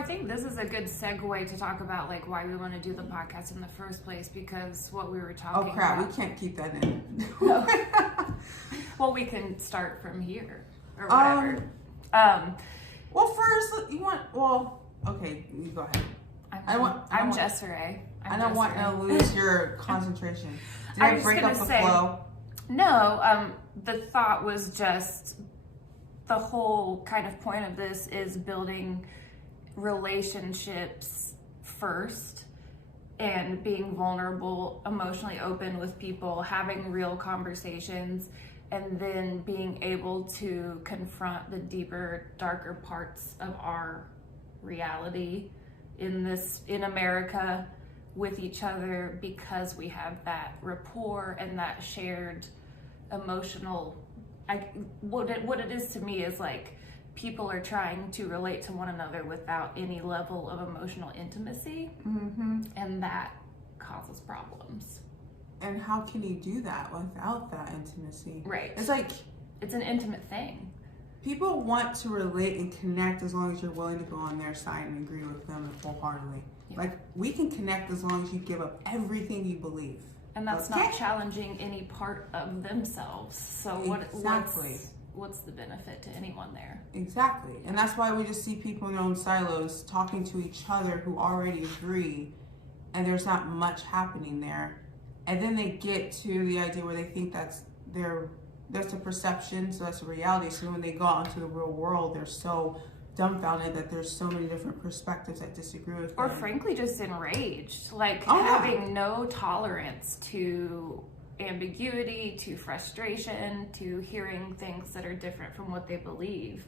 I think this is a good segue to talk about like why we want to do the podcast in the first place, because what we were talking about. Oh crap, we can't keep that in. No. Well, we can start from here or whatever. Well, first, okay, you go ahead. I'm Jessere. I don't want to lose your concentration. Did I break up the flow? No, the thought was just the whole kind of point of this is building relationships first and being vulnerable, emotionally open with people, having real conversations, and then being able to confront the deeper, darker parts of our reality in America with each other, because we have that rapport and that shared emotional, what it is to me is like people are trying to relate to one another without any level of emotional intimacy, and that causes problems. And how can you do that without that intimacy? Right. It's like, it's an intimate thing. People want to relate and connect as long as you're willing to go on their side and agree with them wholeheartedly. Yeah. Like, we can connect as long as you give up everything you believe. And that's not challenging any part of themselves. So what's the benefit to anyone there? Exactly. And that's why we just see people in their own silos talking to each other who already agree, and there's not much happening there. And then they get to the idea where they think that's a perception, so that's a reality. So when they go out into the real world, they're so dumbfounded that there's so many different perspectives that disagree with them. Or frankly, just enraged. Like having no tolerance to ambiguity, to frustration, to hearing things that are different from what they believe.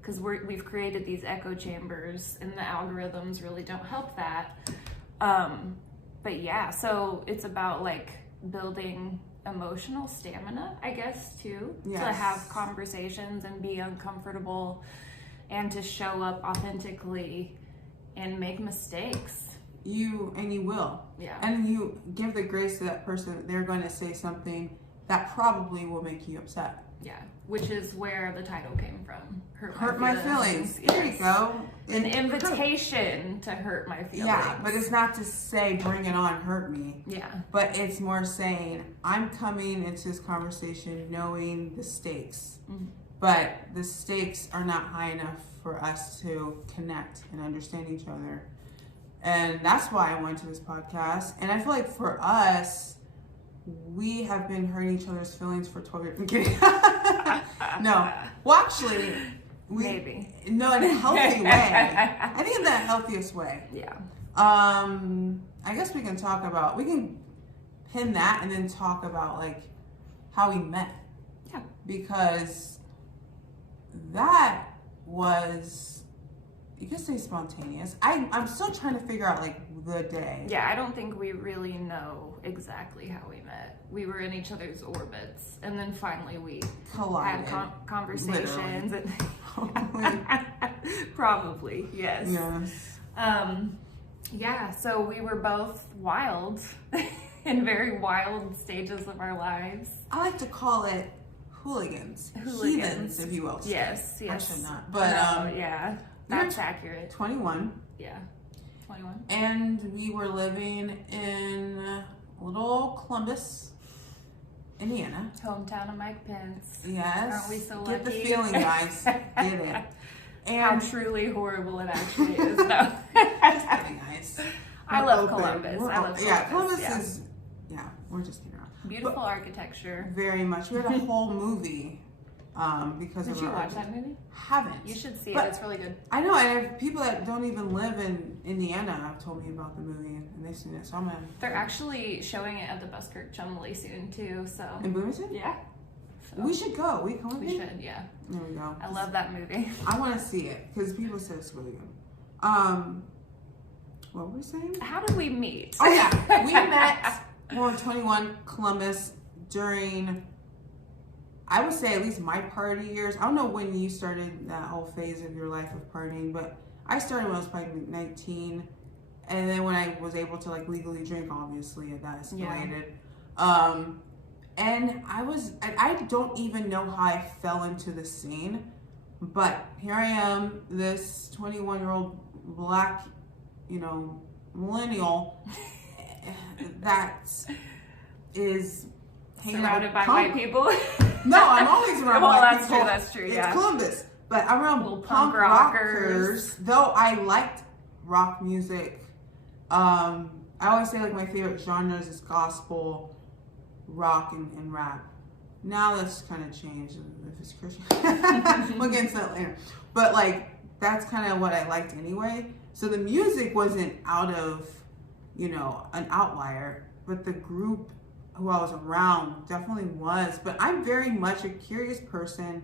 Because we've created these echo chambers, and the algorithms really don't help that. But yeah, so it's about like building emotional stamina, I guess, too. Yes. To have conversations and be uncomfortable and to show up authentically and make mistakes. You will. Yeah. And you give the grace to that person that they're going to say something that probably will make you upset. Yeah. Which is where the title came from. Hurt my feelings. Yes. There you go. An invitation to hurt my feelings. Yeah, but it's not to say bring it on, hurt me. Yeah. But it's more saying I'm coming into this conversation knowing the stakes. Mm-hmm. But the stakes are not high enough for us to connect and understand each other. And that's why I went to this podcast. And I feel like for us, we have been hurting each other's feelings for 12 years. I'm kidding. No. Well, actually, maybe. No, in a healthy way. I think in the healthiest way. Yeah. I guess we can pin that and then talk about like how we met. Yeah. Because that was, you could say spontaneous. I'm still trying to figure out like the day. Yeah, I don't think we really know exactly how we met. We were in each other's orbits, and then finally we collided. Had conversations. Probably, yes. Yes. Yeah, so we were both wild in very wild stages of our lives. I like to call it hooligans. Heathens, if you will. Yes. Actually not. But yeah, that's accurate. 21. Yeah, 21. And we were living in little Columbus, Indiana. Hometown of Mike Pence. Yes. Aren't we so lucky? Get the feeling, guys. Get it. And how truly horrible it actually is. No. Just kidding, guys. I love Columbus. Columbus is, we're just kidding around. Beautiful architecture. Very much. We had a whole movie because Did you watch that movie? Haven't. You should see it. It's really good. I know. I have people that don't even live in Indiana have told me about the movie, and they've seen it. So I'm gonna. They're actually showing it at the Buskirk Chumley soon too. So. In Bloomington? Yeah. So. We should go. We should. Yeah. There we go. I love that movie. I want to see it because people said it's really good. What were we saying? How did we meet? Oh yeah, we met on 21 Columbus during, I would say at least my party years. I don't know when you started that whole phase of your life of partying, but I started when I was probably 19, and then when I was able to like legally drink, obviously that escalated. Yeah. And I don't even know how I fell into the scene, but here I am, this 21-year-old black, millennial that is surrounded by white people. No, I'm always around white people. That's true, yeah. It's Columbus. But I'm around little punk rockers. Though I liked rock music. I always say like my favorite genres is gospel, rock, and rap. Now that's kind of changed if it's Christian. We'll get into that later. But like, that's kind of what I liked anyway. So the music wasn't out of, an outlier, but the group who I was around definitely was. But I'm very much a curious person,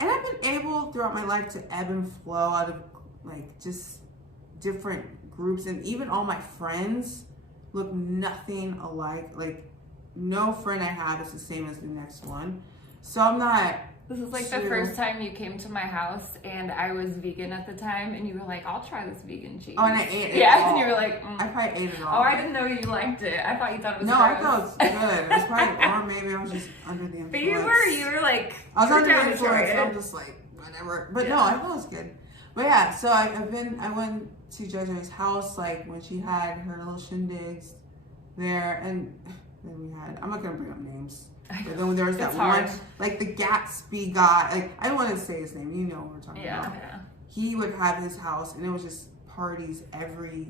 and I've been able throughout my life to ebb and flow out of like just different groups, and even all my friends look nothing alike. Like, no friend I have is the same as the next one. So I'm not. This is like the first time you came to my house, and I was vegan at the time, and you were like, "I'll try this vegan cheese." Oh, and I ate it. Yeah, all. and you were like, I probably ate it all. Oh, I didn't know you liked it. I thought you thought it was No, gross. I thought it was good. It was probably, or maybe I was just under the influence. But you were like, I was under the influence, so I'm just like, whatever. But no, I thought it was good. But yeah, so I went to JoJo's house, like, when she had her little shindigs there, and then we had, I'm not going to bring up names. But then there was that one, like the Gatsby guy, like, I don't want to say his name, you know what we're talking about. Yeah. He would have his house, and it was just parties every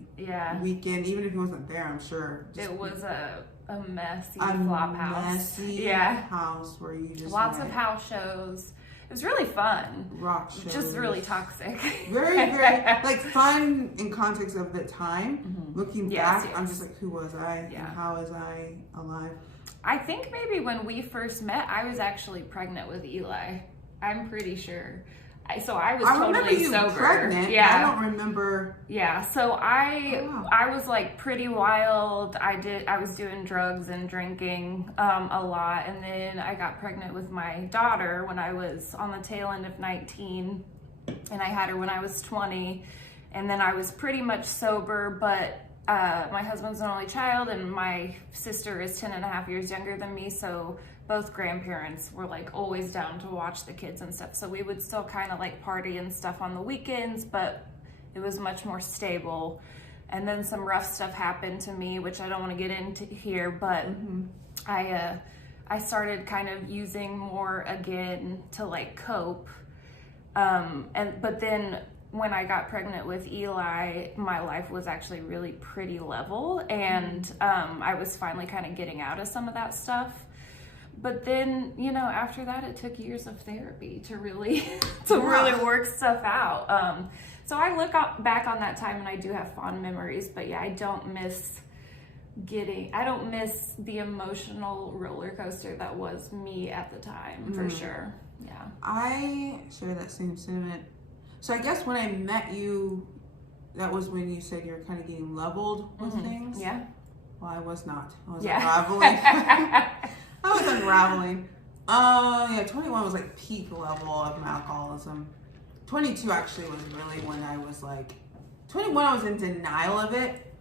weekend, even if he wasn't there, I'm sure. It was a messy flop house. Messy house where you just lots of house shows. It was really fun. Rock shows. Just really toxic. Very, very, like, fun in context of the time. Mm-hmm. Looking back, yes. I'm just like, who was I? And how was I alive? I think maybe when we first met, I was actually pregnant with Eli. I'm pretty sure. So I was totally sober. Pregnant. Yeah, I don't remember. Yeah, so I was like pretty wild. I was doing drugs and drinking a lot, and then I got pregnant with my daughter when I was on the tail end of 19, and I had her when I was 20, and then I was pretty much sober, but my husband's an only child, and my sister is 10 and a half years younger than me, so both grandparents were like always down to watch the kids and stuff. So we would still kind of like party and stuff on the weekends, but it was much more stable. And then some rough stuff happened to me, which I don't want to get into here, but I started kind of using more again to like cope. But then when I got pregnant with Eli, my life was actually really pretty level, and I was finally kind of getting out of some of that stuff. But then, after that, it took years of therapy to really really work stuff out. So I look back on that time, and I do have fond memories. But yeah, I don't miss the emotional roller coaster that was me at the time, for sure. Yeah. I share that same sentiment. So I guess when I met you, that was when you said you were kind of getting leveled with things. Yeah. Well, I was not. I was unraveling. I was unraveling. 21 was like peak level of my alcoholism. 22 actually was really when I was like, 21 I was in denial of it.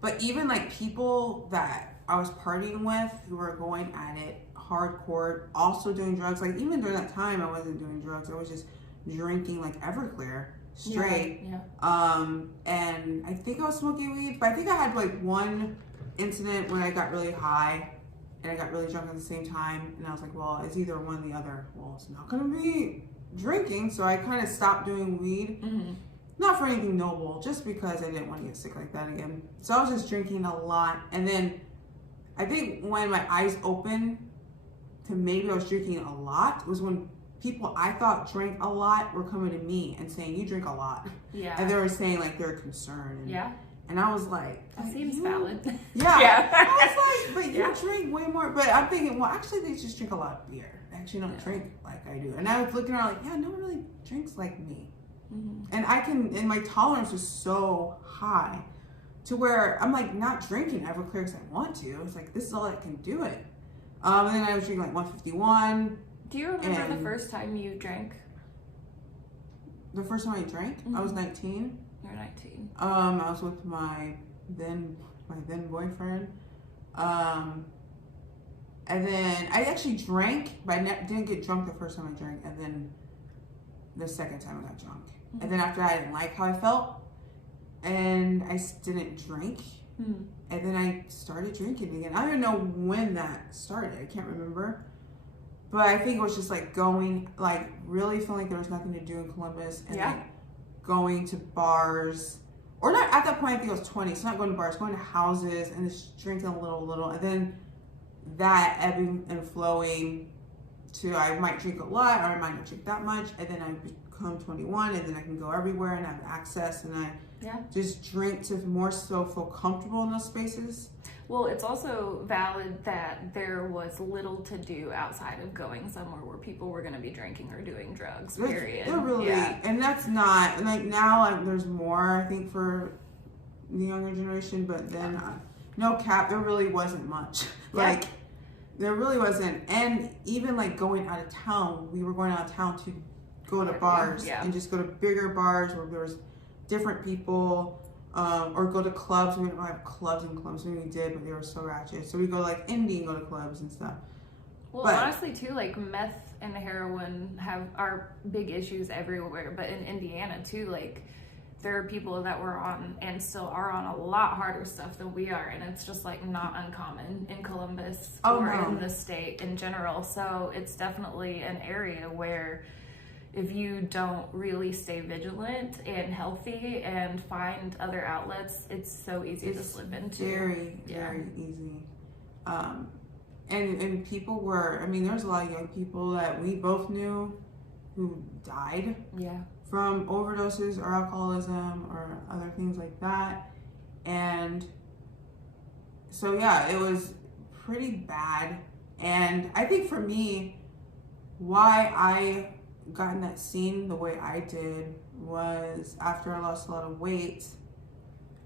But even like people that I was partying with who were going at it hardcore, also doing drugs. Like even during that time, I wasn't doing drugs. I was just drinking like Everclear straight. And I think I was smoking weed, but I think I had like one incident when I got really high and I got really drunk at the same time, and I was like, well, it's either one or the other. Well, it's not gonna be drinking, so I kind of stopped doing weed. Not for anything noble, just because I didn't want to get sick like that again. So I was just drinking a lot, and then I think when my eyes opened to maybe I was drinking a lot was when people I thought drank a lot were coming to me and saying, you drink a lot. Yeah. And they were saying like they're concerned. And I was like, that seems valid. Yeah. I was like, but you drink way more. But I'm thinking, well, actually they just drink a lot of beer. They actually don't drink like I do. And I was looking around like, yeah, no one really drinks like me. And my tolerance was so high to where I'm like not drinking Everclear because I want to. It's like, this is all I can do it. And then I was drinking like 151. Do you remember the first time you drank? The first time I drank? I was 19. You're 19. I was with my then boyfriend. And then I actually drank, but I didn't get drunk the first time I drank. And then the second time I got drunk. And then after that, I didn't like how I felt. I didn't drink. And then I started drinking again. I don't even know when that started. I can't remember. But I think it was just like going, like really feeling like there was nothing to do in Columbus, and like going to bars, or not at that point. I think I was 20, so not going to bars, going to houses and just drinking a little, and then that ebbing and flowing to I might drink a lot or I might not drink that much, and then I become 21, and then I can go everywhere and have access, and I just drink to more so feel comfortable in those spaces. Well, it's also valid that there was little to do outside of going somewhere where people were going to be drinking or doing drugs, period. They're really, and that's not, like now like, there's more, I think, for the younger generation, but then no cap, there really wasn't much. Like, there really wasn't. And even like going out of town, we were going out of town to go to bars and just go to bigger bars where there was different people. Or go to clubs. We don't have clubs in Columbus. We did, but they were so ratchet. So we go like indie and go to clubs and stuff. Well, but honestly, too, like meth and heroin are big issues everywhere. But in Indiana, too, like there are people that were on and still are on a lot harder stuff than we are, and it's just like not uncommon in Columbus in the state in general. So it's definitely an area where, if you don't really stay vigilant and healthy and find other outlets, it's so easy to slip into. Very easy. And people were, I mean, there's a lot of young people that we both knew who died from overdoses or alcoholism or other things like that. And so, it was pretty bad. And I think for me, why I got in that scene the way I did was after I lost a lot of weight.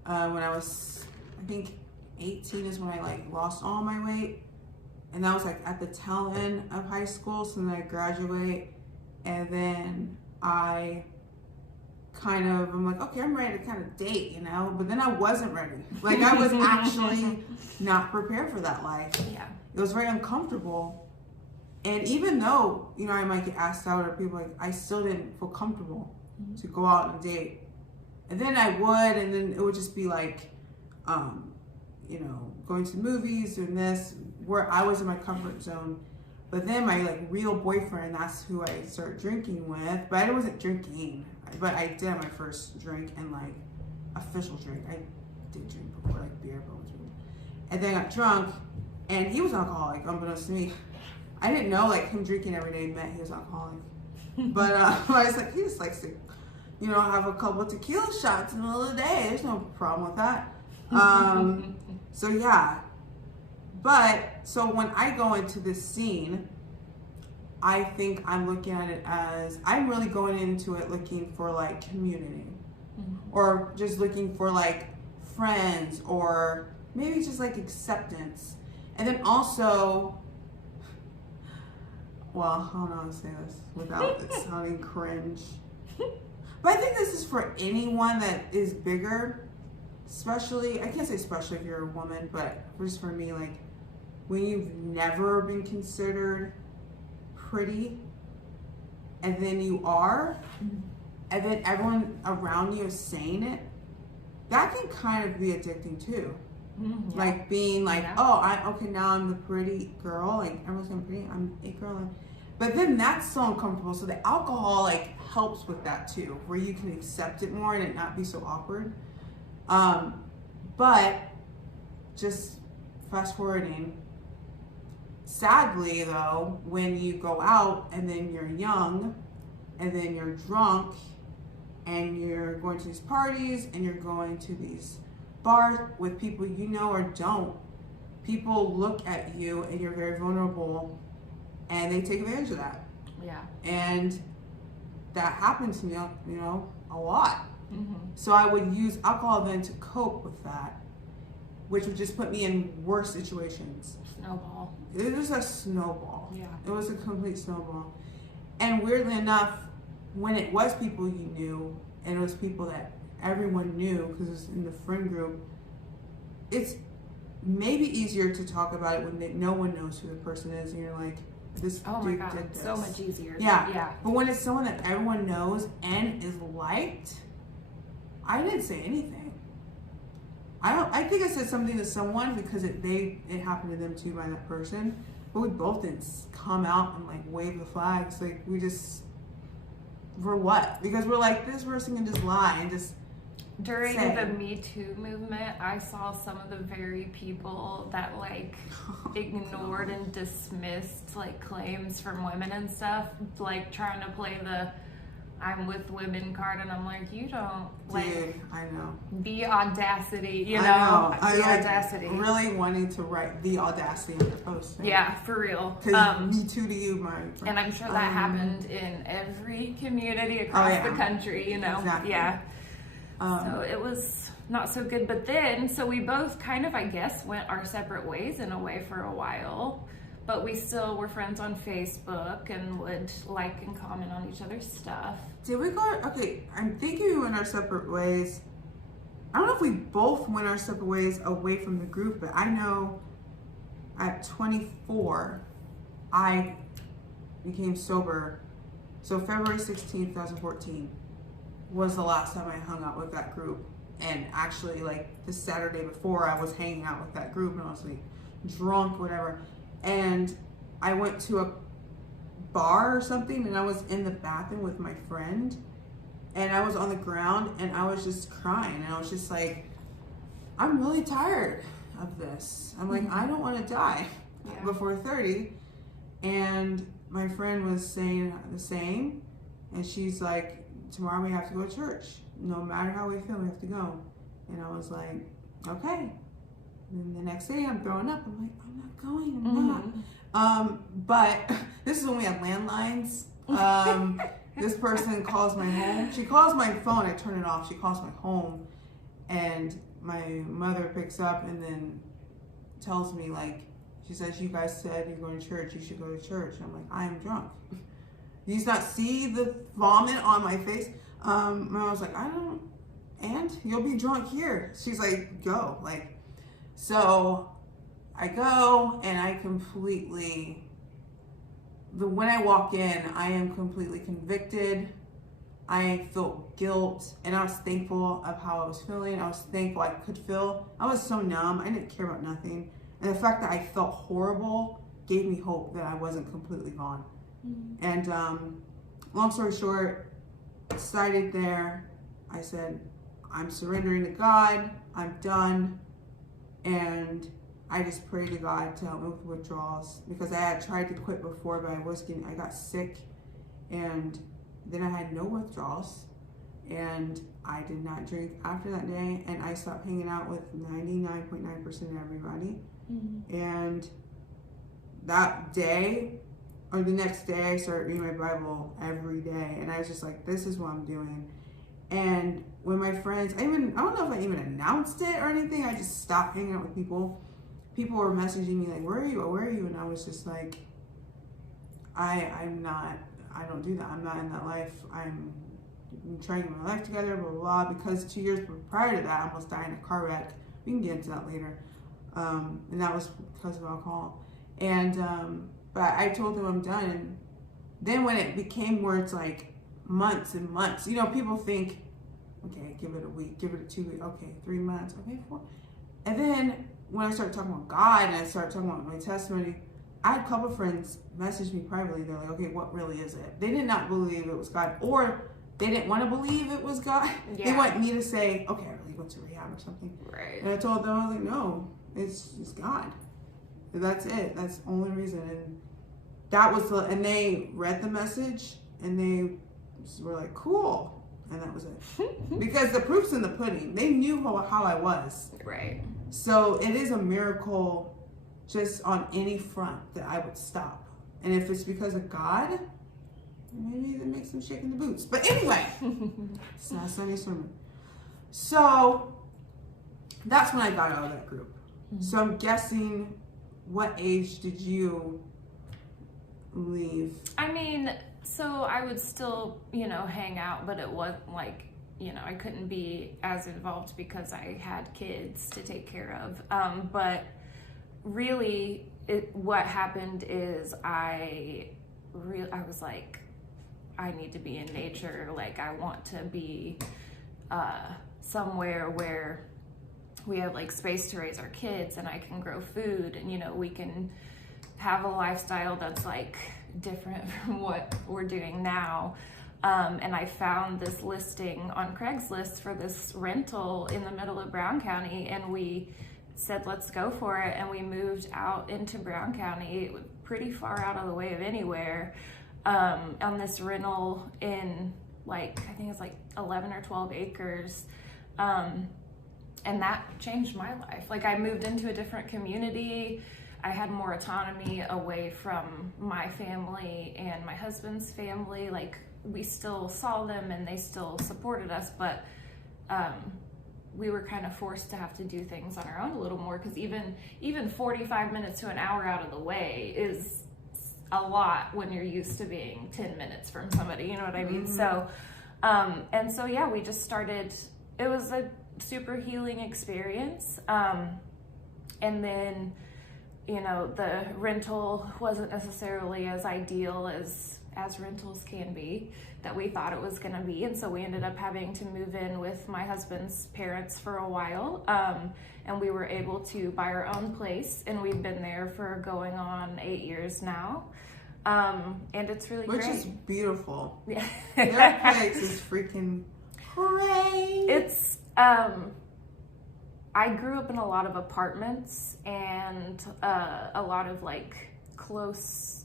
When I was, I think 18 is when I like lost all my weight, and that was like at the tail end of high school. So then I graduate, and then I'm like, okay, I'm ready to kind of date, you know, but then I wasn't ready. Like I was actually not prepared for that life. It was very uncomfortable. And even though, you know, I might get asked out or people like, I still didn't feel comfortable to go out and date. And then I would, and then it would just be like, you know, going to movies and this, where I was in my comfort zone. But then my like real boyfriend, that's who I started drinking with. But I wasn't drinking, but I did have my first drink and like official drink. I did drink before, like beer, but was really. And then I got drunk, and he was alcoholic, unbeknownst to me. I didn't know like him drinking every day meant he was alcoholic, but I was like, he just likes to, you know, have a couple of tequila shots in the middle of the day. There's no problem with that. So when I go into this scene, I think I'm looking at it as I'm really going into it looking for like community, or just looking for like friends, or maybe just like acceptance, and then also. Well, I don't know how to say this without it sounding cringe. But I think this is for anyone that is bigger, especially, I can't say especially if you're a woman, but just for me, like when you've never been considered pretty, and then you are, and then everyone around you is saying it, that can kind of be addicting too. Like being like, okay, now I'm the pretty girl, like everyone's saying pretty, I'm a girl, but then that's so uncomfortable. So the alcohol like helps with that too, where you can accept it more and it not be so awkward. But just fast forwarding, sadly though, when you go out and then you're young and then you're drunk and you're going to these parties and you're going to these bars with people you know or don't, people look at you and you're very vulnerable and they take advantage of that. And that happened to me, you know, a lot. So I would use alcohol then to cope with that, which would just put me in worse situations. Snowball. It was a snowball. It was a complete snowball. And weirdly enough, when it was people you knew and it was people that everyone knew because it was in the friend group, it's maybe easier to talk about it when no one knows who the person is and you're like, this dude did this. So much easier. But when it's someone that everyone knows and is liked, I didn't say anything. I think I said something to someone because it happened to them too by that person. But we both didn't come out and like wave the flags. Like we just, for what? Because we're like, this person can just lie and just During say. the Me Too movement, I saw some of the very people that like ignored and dismissed like claims from women and stuff, like trying to play the I'm with women card, and I'm like, you don't like. Dude, I know. The audacity, you know, I know. the audacity. Really wanting to write the audacity in your post. Right? Yeah, for real. Me too to you, my friend. And I'm sure that happened in every community across the country, you know. Exactly. Yeah. So it was not so good. But then, so we both kind of, I guess, went our separate ways in a way for a while. But we still were friends on Facebook and would like and comment on each other's stuff. Did we go? Okay, I'm thinking we went our separate ways. I don't know if we both went our separate ways away from the group, but I know at 24, I became sober. So February 16th, 2014 was the last time I hung out with that group. And actually, like the Saturday before, I was hanging out with that group and I was like drunk, whatever. And I went to a bar or something and I was in the bathroom with my friend and I was on the ground and I was just crying and I was just like, I'm really tired of this. I'm like, I don't want to die before 30. And my friend was saying the same, and she's like, tomorrow we have to go to church. No matter how we feel, we have to go. And I was like, okay. And the next day I'm throwing up. I'm like, I'm not going, I'm not. But this is when we had landlines. This person calls my home. She calls my phone, I turn it off. She calls my home and my mother picks up and then tells me like, she says, you guys said you're going to church, you should go to church. I'm like, I am drunk. Do you not see the vomit on my face? My mom was like, I don't, and you'll be drunk here. She's like, go. Like, so I go and I completely, when I walk in, I am completely convicted. I felt guilt and I was thankful of how I was feeling. I was thankful I could feel. I was so numb. I didn't care about nothing. And the fact that I felt horrible gave me hope that I wasn't completely gone. And long story short, decided there, I said, I'm surrendering to God. I'm done. And I just prayed to God to help me with withdrawals because I had tried to quit before, but I got sick and then I had no withdrawals and I did not drink after that day and I stopped hanging out with 99.9% of everybody. And that day or the next day I started reading my Bible every day and I was just like, this is what I'm doing. And when my friends, I don't know if I even announced it or anything, I just stopped hanging out with people. People were messaging me like, where are you? Where are you? And I was just like, I don't do that. I'm not in that life. I'm trying to get my life together, blah, blah, blah. Because 2 years prior to that, I almost died in a car wreck. We can get into that later. And that was because of alcohol. And, but I told them I'm done. And then when it became where it's like months and months, you know, people think, okay, give it a week, give it 2 weeks, okay, 3 months, okay, 4. And then when I started talking about God and I started talking about my testimony, I had a couple of friends message me privately. They're like, okay, what really is it? They did not believe it was God, or they didn't want to believe it was God. Yeah. They want me to say, okay, I really went to rehab or something. Right. And I told them, I was like, no, it's God. That's it. That's the only reason. And that was and they read the message and they were like, cool. And that was it. Because the proof's in the pudding. They knew how I was. Right. So it is a miracle just on any front that I would stop. And if it's because of God, maybe that makes them shake in the boots. But anyway, it's not a Sunday sermon. So that's when I got out of that group. So I'm guessing, what age did you leave? I mean, so I would still, hang out, but it wasn't like, I couldn't be as involved because I had kids to take care of. But really, what happened is I was like, I need to be in nature. Like, I want to be somewhere where we have like space to raise our kids, and I can grow food, and, you know, we can have a lifestyle that's like different from what we're doing now. And I found this listing on Craigslist for this rental in the middle of Brown County, and we said, let's go for it. And we moved out into Brown County, pretty far out of the way of anywhere, on this rental in like, I think it's like 11 or 12 acres. And that changed my life. Like, I moved into a different community. I had more autonomy away from my family and my husband's family. Like, we still saw them and they still supported us, but we were kind of forced to have to do things on our own a little more, because even 45 minutes to an hour out of the way is a lot when you're used to being 10 minutes from somebody, you know what I mean? So, and so, yeah, we just started. It was a super healing experience. And then, you know, the rental wasn't necessarily as ideal as rentals can be, that we thought it was going to be. And so we ended up having to move in with my husband's parents for a while. And we were able to buy our own place, and we've been there for going on 8 years now. And it's really great. Which is beautiful. Yeah. Their place is freaking great. It's, I grew up in a lot of apartments and a lot of like close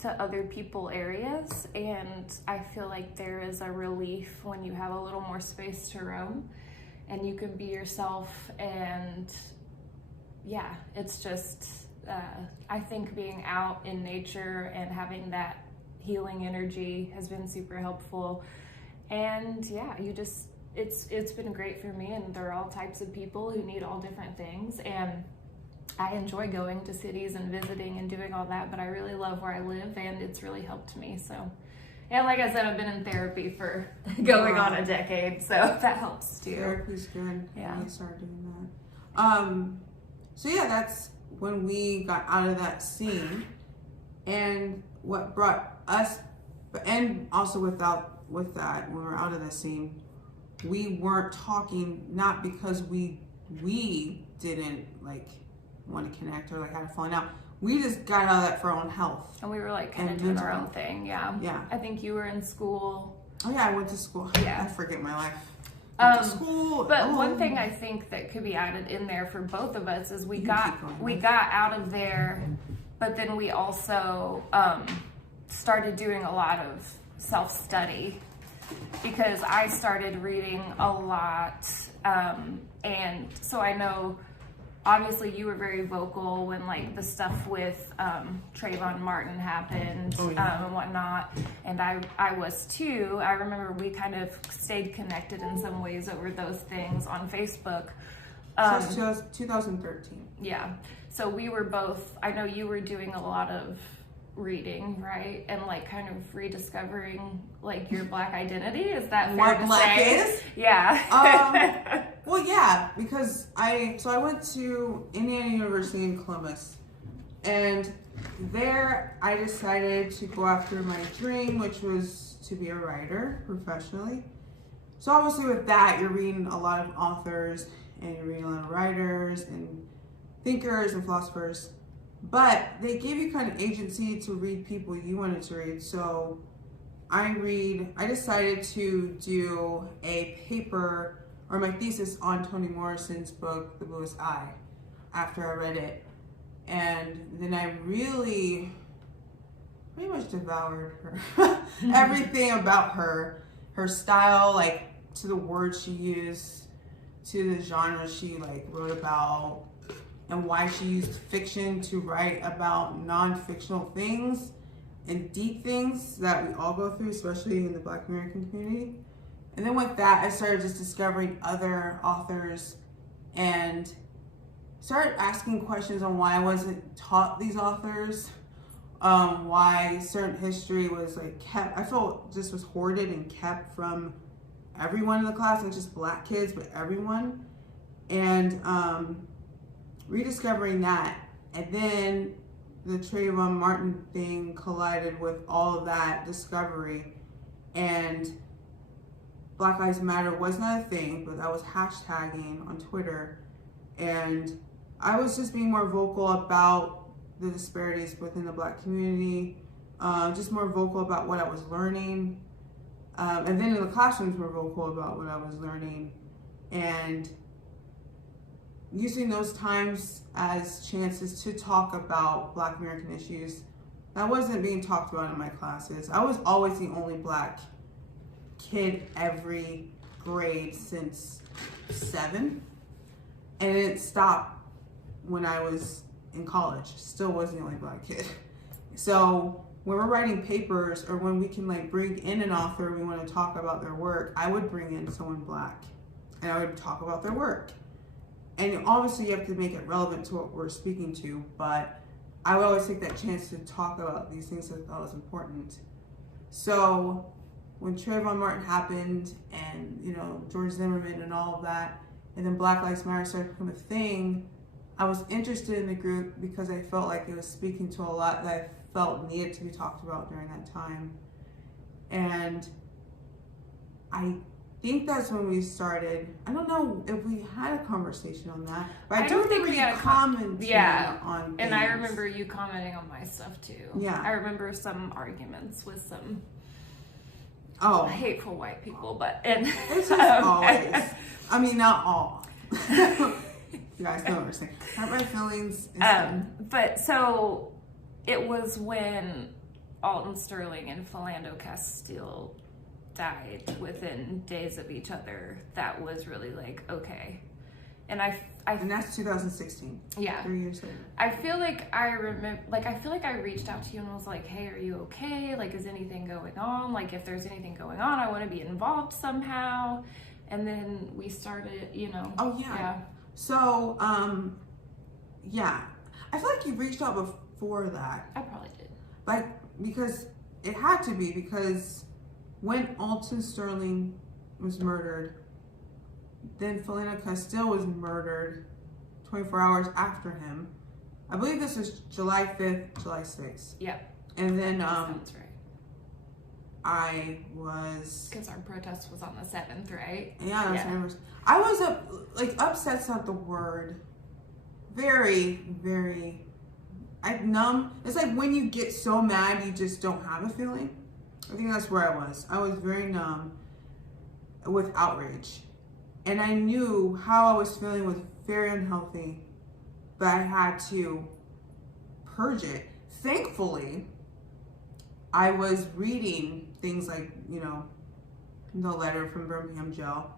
to other people areas, and I feel like there is a relief when you have a little more space to roam and you can be yourself. And yeah, it's just, I think being out in nature and having that healing energy has been super helpful. And yeah, it's been great for me, and there are all types of people who need all different things, and I enjoy going to cities and visiting and doing all that, but I really love where I live, and it's really helped me. So, and like I said, I've been in therapy for going on a decade, so that helps too. Therapy's good. Yeah. I started doing that. So yeah, that's when we got out of that scene, and what brought us, and also with that, when we were out of the scene, we weren't talking, not because we didn't like want to connect or like had a falling out. We just got out of that for our own health. And we were like kind of doing our own thing. Yeah. Yeah. I think you were in school. Oh yeah, I went to school. Yeah. I forget my life. Went to school. But one thing I think that could be added in there for both of us is we got out of there, but then we also started doing a lot of self-study, because I started reading a lot, and so I know obviously you were very vocal when like the stuff with Trayvon Martin happened. And whatnot, and I was too. I remember we kind of stayed connected in some ways over those things on Facebook. Since 2013. Yeah, so we were both, I know you were doing a lot of reading, right? And like kind of rediscovering like your Black identity. Is that fair what to Black say? is? Yeah. Well, yeah, because I went to Indiana University in Columbus, and there I decided to go after my dream, which was to be a writer professionally. So obviously with that, you're reading a lot of authors, and you're reading a lot of writers and thinkers and philosophers. But they gave you kind of agency to read people you wanted to read. So I decided to do a paper or my thesis on Toni Morrison's book, The Bluest Eye, after I read it. And then I really pretty much devoured her. Everything about her style, like to the words she used, to the genre she like wrote about, and why she used fiction to write about non-fictional things and deep things that we all go through, especially in the Black American community. And then with that, I started just discovering other authors and started asking questions on why I wasn't taught these authors, why certain history was like kept, I felt just was hoarded and kept from everyone in the class, not just Black kids, but everyone. And rediscovering that, and then the Trayvon Martin thing collided with all of that discovery, and Black Lives Matter was not a thing, but that was hashtagging on Twitter, And I was just being more vocal about the disparities within the Black community, just more vocal about what I was learning. And then in the classrooms, more vocal about what I was learning. And using those times as chances to talk about Black American issues that wasn't being talked about in my classes. I was always the only Black kid every grade since 7, and it didn't stop when I was in college. Still was the only Black kid. So when we're writing papers, or when we can like bring in an author, we want to talk about their work, I would bring in someone Black and I would talk about their work. And obviously you have to make it relevant to what we're speaking to, but I would always take that chance to talk about these things that I thought was important. So when Trayvon Martin happened, and George Zimmerman and all of that, and then Black Lives Matter started to become a thing, I was interested in the group because I felt like it was speaking to a lot that I felt needed to be talked about during that time. And I think that's when we started. I don't know if we had a conversation on that, but I do think we had commented on things. And I remember you commenting on my stuff too. Yeah. I remember some arguments with some hateful white people, it's just always. I mean, not all. You guys don't understand. Hurt my feelings. But so it was when Alton Sterling and Philando Castile died within days of each other. That was really like, okay. And and that's 2016. Yeah. 3 years later. I feel like I reached out to you and was like, hey, are you okay? Like, is anything going on? Like, if there's anything going on, I want to be involved somehow. And then we started, Oh, yeah. Yeah. So, yeah. I feel like you reached out before that. I probably did. Like, because it had to be, because when Alton Sterling was murdered, then Philando Castile was murdered 24 hours after him. I believe this was July 5th, July 6th. Yeah. And then Sounds right. I was... Because our protest was on the 7th, right? Yeah, that's what I remember. I was upset's not the word. Very, very... numb. It's like when you get so mad, you just don't have a feeling. I think that's where I was. I was very numb with outrage. And I knew how I was feeling was very unhealthy, but I had to purge it. Thankfully, I was reading things like, the letter from Birmingham jail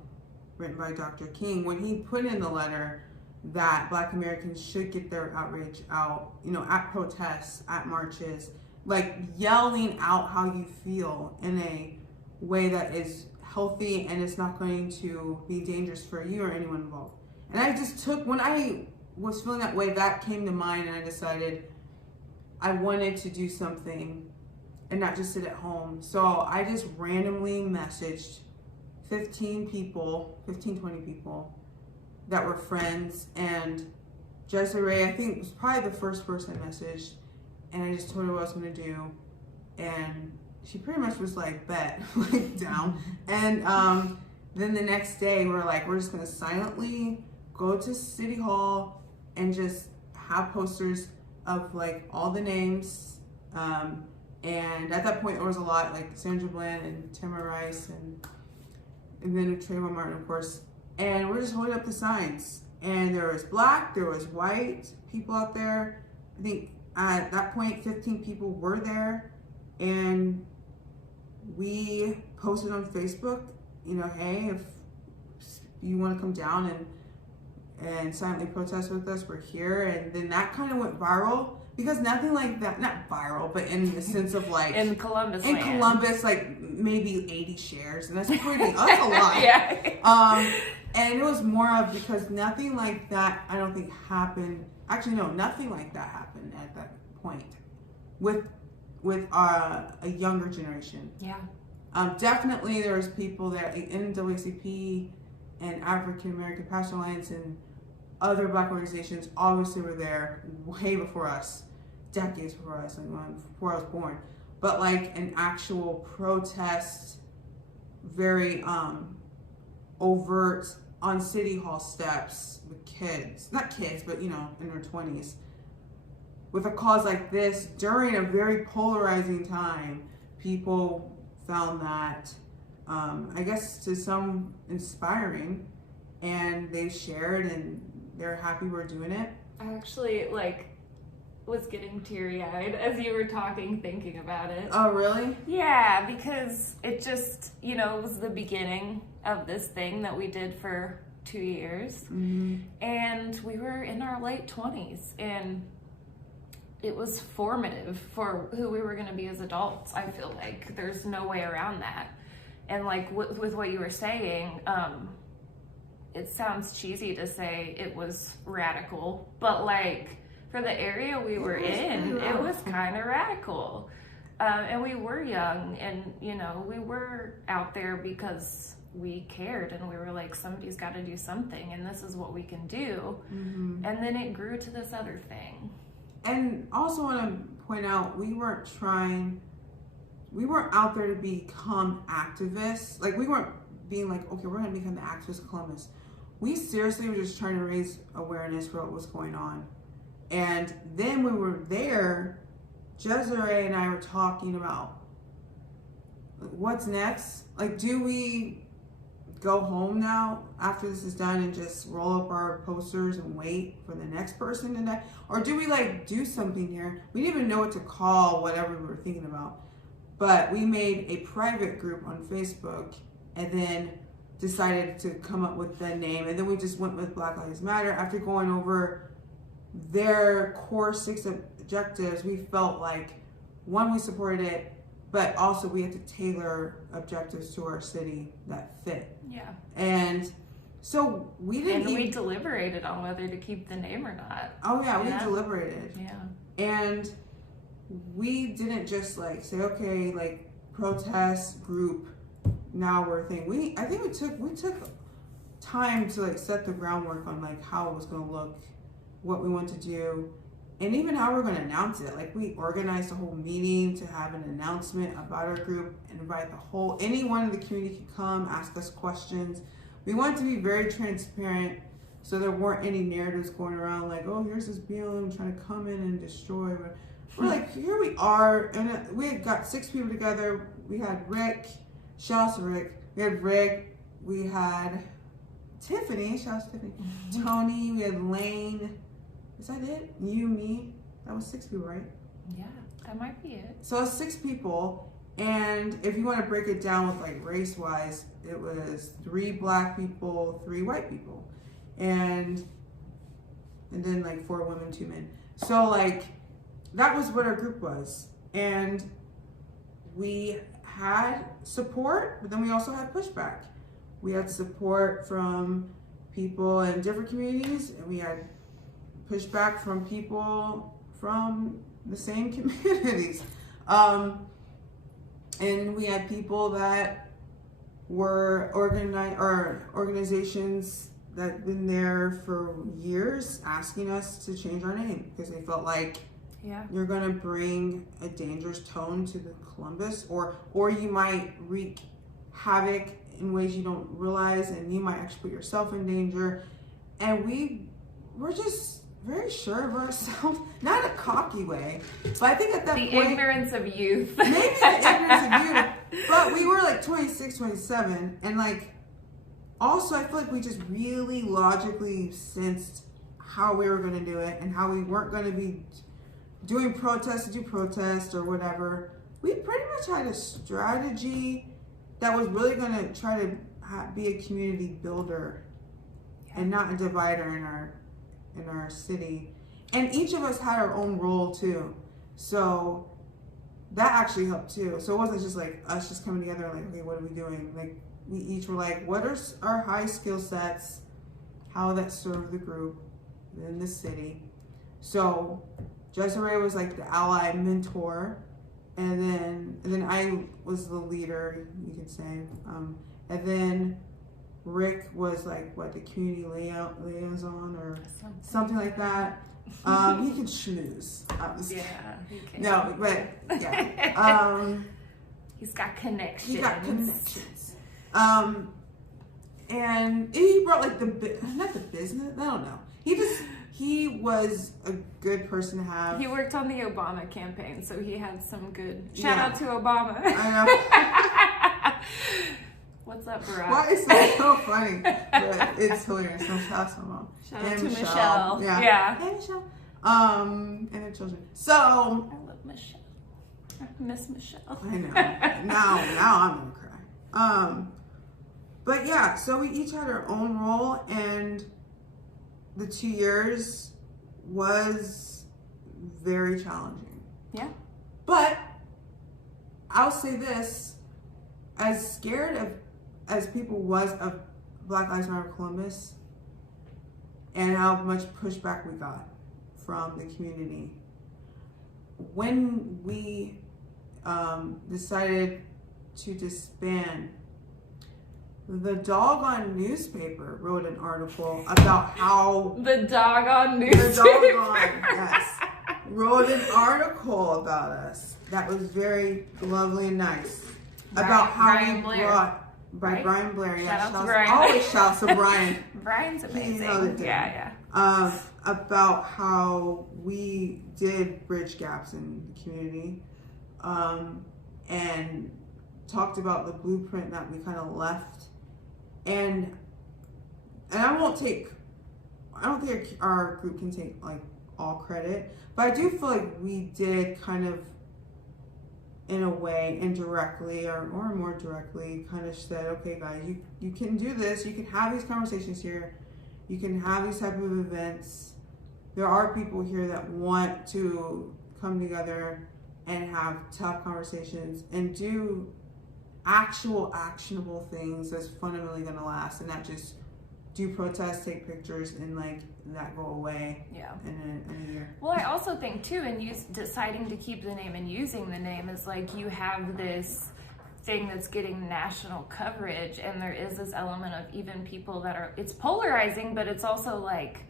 written by Dr. King, when he put in the letter that Black Americans should get their outrage out, at protests, at marches, like yelling out how you feel in a way that is healthy and it's not going to be dangerous for you or anyone involved. And I just when I was feeling that way, that came to mind, and I decided I wanted to do something and not just sit at home. So I just randomly messaged 15, 20 people that were friends, and Desiree, I think, was probably the first person I messaged, and I just told her what I was gonna do, and she pretty much was like, bet, like down. And then the next day we're just gonna silently go to City Hall and just have posters of like all the names. And at that point there was a lot, like Sandra Bland and Tamara Rice and then Trayvon Martin, of course. And we're just holding up the signs. And there was Black, there was white people out there. I think at that point 15 people were there. And we posted on Facebook, hey, if you want to come down and silently protest with us, we're here. And then that kind of went viral, because nothing like that, not viral, but in the sense of like in Columbus, like maybe 80 shares, and that's a lot. Yeah. And it was more of, because nothing like that, I don't think happened. Actually, no, nothing like that happened at that point with a younger generation. Yeah. Definitely there was people that NAACP and African American Passion Alliance and other Black organizations obviously were there way before us, decades before us, and before I was born. But like an actual protest, very overt, on City Hall steps with kids, not kids, but in their 20s, with a cause like this during a very polarizing time. People found that, I guess, to some inspiring, and they shared, and they're happy we're doing it. I actually was getting teary-eyed as you were talking, thinking about it. Oh, really? Yeah, because it just, it was the beginning of this thing that we did for 2 years. Mm-hmm. And we were in our late 20s, and it was formative for who we were going to be as adults. I feel like there's no way around that. And with what you were saying, it sounds cheesy to say it was radical, but for the area we were in, it was kind of radical. And we were young, and we were out there because we cared, and we were like, somebody's got to do something, and this is what we can do. Mm-hmm. And then it grew to this other thing. And also want to point out, we weren't out there to become activists. We weren't being like, okay, we're going to become the activist of Columbus. We seriously were just trying to raise awareness for what was going on. And then when we were there, Desiree and I were talking about what's next. Do we go home now after this is done and just roll up our posters and wait for the next person to die? Or do we do something here? We didn't even know what to call whatever we were thinking about. But we made a private group on Facebook and then decided to come up with the name. And then we just went with Black Lives Matter. After going over their core 6 objectives, we felt like, one, we supported it, but also we had to tailor objectives to our city that fit. Yeah. And so we didn't. And we deliberated on whether to keep the name or not. Oh yeah, we deliberated. Yeah. And we didn't just say, okay, protest group, now we're a thing. I think we took time to set the groundwork on how it was going to look, what we want to do, and even how we're going to announce it. We organized a whole meeting to have an announcement about our group and invite anyone in the community could come, ask us questions. We wanted to be very transparent, so there weren't any narratives going around oh, here's this BLM trying to come in and destroy. We're here we are, and we had got 6 people together. We had Rick, shouts to Rick. We had Rick, we had Tiffany, shouts to Tiffany, Tony, we had Lane. Is that it? You, me? That was 6 people, right? Yeah, that might be it. So it's 6 people, and if you want to break it down with race-wise, it was 3 black people, 3 white people, and then 4 women, 2 men. So that was what our group was, and we had support, but then we also had pushback. We had support from people in different communities, and we had pushback from people from the same communities. And we had people that were organizations that had been there for years asking us to change our name because they felt you're going to bring a dangerous tone to the Columbus, or you might wreak havoc in ways you don't realize, and you might actually put yourself in danger. And we were just very sure of ourselves, not in a cocky way, but I think at that point, ignorance of youth. Maybe the ignorance of youth, but we were 26, 27, and also I feel we just really logically sensed how we were going to do it and how we weren't going to be doing protests to do protests or whatever. We pretty much had a strategy that was really going to try to be a community builder and not a divider in our city. And each of us had our own role too. So that actually helped too. So it wasn't just us just coming together okay, what are we doing? We each were what are our high skill sets? How that serve the group in the city? So Desiree was the ally mentor, and then I was the leader, you could say. And then Rick was the community liaison or something like that. He could schmooze, obviously. Yeah, he can. No, but yeah. He's got connections. He got connections. And he brought like not the business, I don't know. He was a good person to have. He worked on the Obama campaign, so he had some good. Shout out to Obama. I know. What's up, Barack? Why is that so funny? But it's hilarious. So shout out to Mom. Shout out to Michelle. Yeah. Hey, Michelle. And their children. So I love Michelle. I miss Michelle. I know. Now I'm gonna cry. But yeah, so we each had our own role, and the 2 years was very challenging. Yeah. But I'll say this, as scared as people was of Black Lives Matter Columbus and how much pushback we got from the community, when we decided to disband, the doggone newspaper wrote an article about how the doggone newspaper. The doggone, yes, wrote an article about us that was very lovely and nice about how Brian we Blair. brought by Brian Blair. Shout Yeah, out to Brian. Always shouts to Brian. Brian's amazing. Yeah. About how we did bridge gaps in the community, and talked about the blueprint that we kind of left. And I don't think our group can take like all credit, but I do feel like we did kind of, in a way, indirectly or more directly, kind of said, okay guys, you can do this, you can have these conversations here, you can have these type of events. There are people here that want to come together and have tough conversations and do actual actionable things that's fundamentally going to last, and not just do protests, take pictures, and like that go away. Yeah. In a year. Well, I also think too, and deciding to keep the name and using the name is like you have this thing that's getting national coverage, and there is this element of even people that are, it's polarizing, but it's also like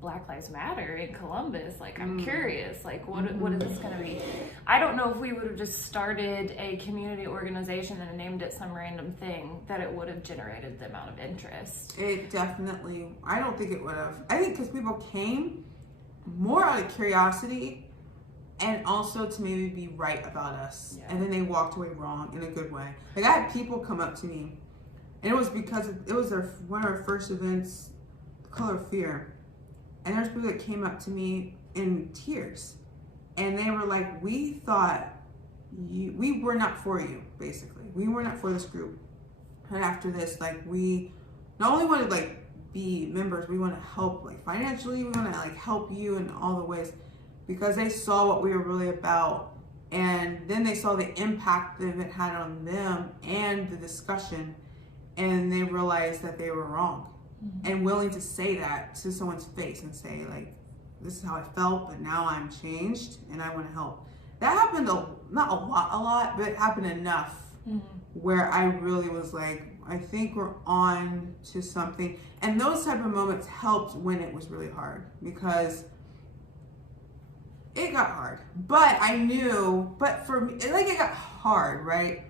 Black Lives Matter in Columbus. Like, I'm curious, like, what is this going to be? I don't know if we would have just started a community organization and named it some random thing, that it would have generated the amount of interest. It definitely, I don't think it would have. I think because people came more out of curiosity and also to maybe be right about us. Yeah. And then they walked away wrong in a good way. Like, I had people come up to me, and it was because it was one of our first events, Color of Fear. And there's people that came up to me in tears, and they were like, we thought we were not for you, basically. We were not for this group. And after this, like, we not only want to like be members, we want to help like financially, we want to like help you in all the ways, because they saw what we were really about. And then they saw the impact that it had on them and the discussion, and they realized that they were wrong. And willing to say that to someone's face and say, like, this is how I felt, but now I'm changed and I want to help. That happened not a lot, but it happened enough where I really was like, I think we're on to something. And those type of moments helped when it was really hard, because it got hard. But I knew, but for me, like, it got hard, right?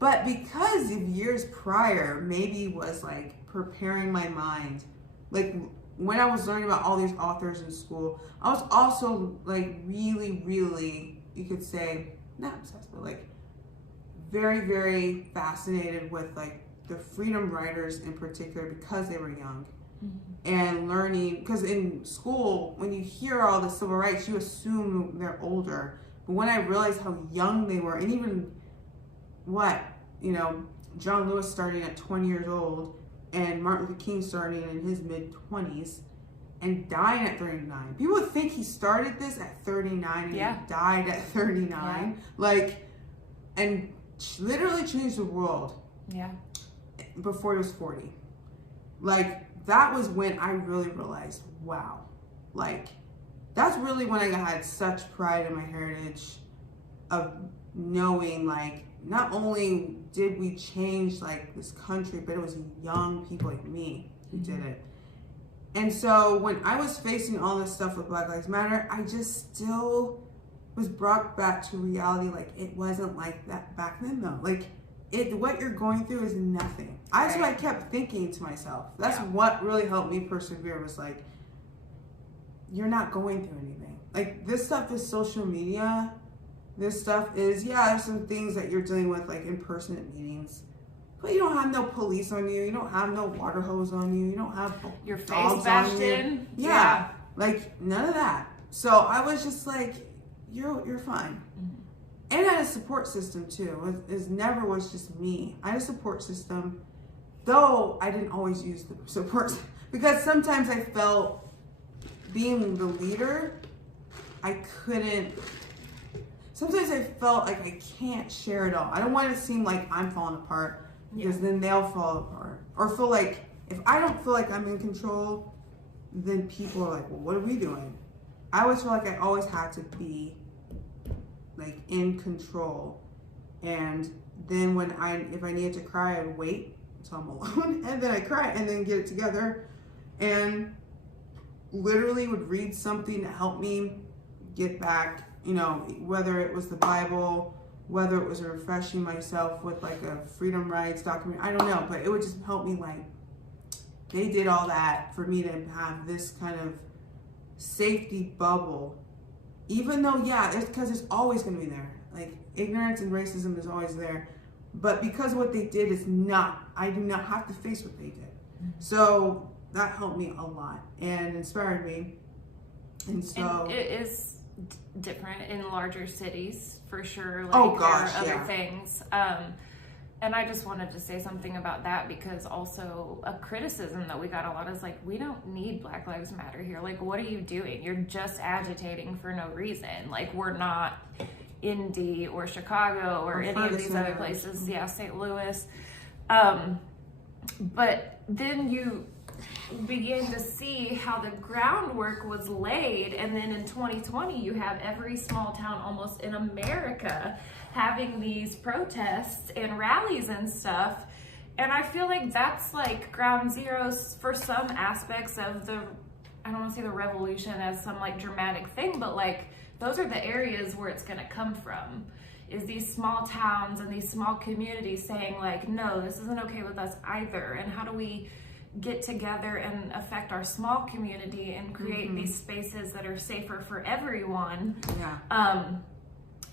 But because of years prior, maybe was like preparing my mind. Like, when I was learning about all these authors in school, I was also like really, really, you could say, not obsessed, but like very, very fascinated with like the freedom writers in particular, because they were young. And learning, because in school, when you hear all the civil rights, you assume they're older. But when I realized how young they were, and even John Lewis starting at 20 years old, and Martin Luther King starting in his mid-20s and dying at 39. People would think he started this at 39 and he died at 39. Yeah. Like, and literally changed the world. Yeah. Before he was 40. Like, that was when I really realized, wow. Like, that's really when I had such pride in my heritage of knowing, like, not only did we change like this country, but it was young people like me who did it. And so when I was facing all this stuff with Black Lives Matter, I just still was brought back to reality. Like, it wasn't like that back then though. Like, what you're going through is nothing. That's what I kept thinking to myself. That's what really helped me persevere, was like, you're not going through anything. Like, this stuff is social media. This stuff is, there's some things that you're dealing with, like in person at meetings. But you don't have no police on you. You don't have no water hose on you. You don't have your face dogs bashed on you. in. Yeah. Like, none of that. So I was just like, you're fine. Mm-hmm. And I had a support system too. It never was just me. I had a support system, though I didn't always use the support, because sometimes I felt being the leader, sometimes I felt like I can't share it all. I don't want it to seem like I'm falling apart, because then they'll fall apart. Or feel like, if I don't feel like I'm in control, then people are like, well, what are we doing? I always feel like I always had to be like in control. And then if I needed to cry, I'd wait until I'm alone, and then I cry and then get it together, and literally would read something to help me get back, whether it was the Bible, whether it was refreshing myself with like a freedom rights document, I don't know, but it would just help me. Like, they did all that for me to have this kind of safety bubble, even though it's because it's always going to be there. Like, ignorance and racism is always there, but because of what they did I do not have to face what they did. Mm-hmm. So that helped me a lot and inspired me. And so and it is different in larger cities for sure. Like, there are other things. And I just wanted to say something about that, because also a criticism that we got a lot is like, we don't need Black Lives Matter here. Like, what are you doing? You're just agitating for no reason. Like, we're not Indy or Chicago or any of these other places. St. Louis. But then you begin to see how the groundwork was laid, and then in 2020 you have every small town almost in America having these protests and rallies and stuff, and I feel like that's like ground zero for some aspects of I don't want to say the revolution as some like dramatic thing, but like those are the areas where it's going to come from, is these small towns and these small communities saying like, no, this isn't okay with us either, and how do we get together and affect our small community and create these spaces that are safer for everyone.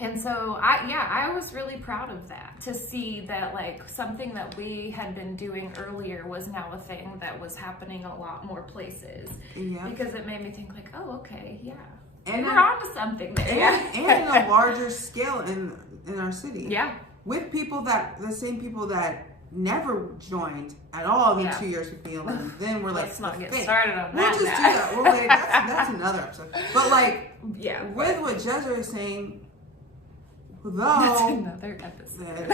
And so I was really proud of that, to see that like something that we had been doing earlier was now a thing that was happening a lot more places. Because it made me think like, oh, okay, and we're on to something there. And a larger scale in our city. With the same people that never joined at all in 2 years with BLM. Then we're like, let's not get started on that. We'll just do that. Well, wait, that's another episode. But like, with what Jezra is saying, that's another episode.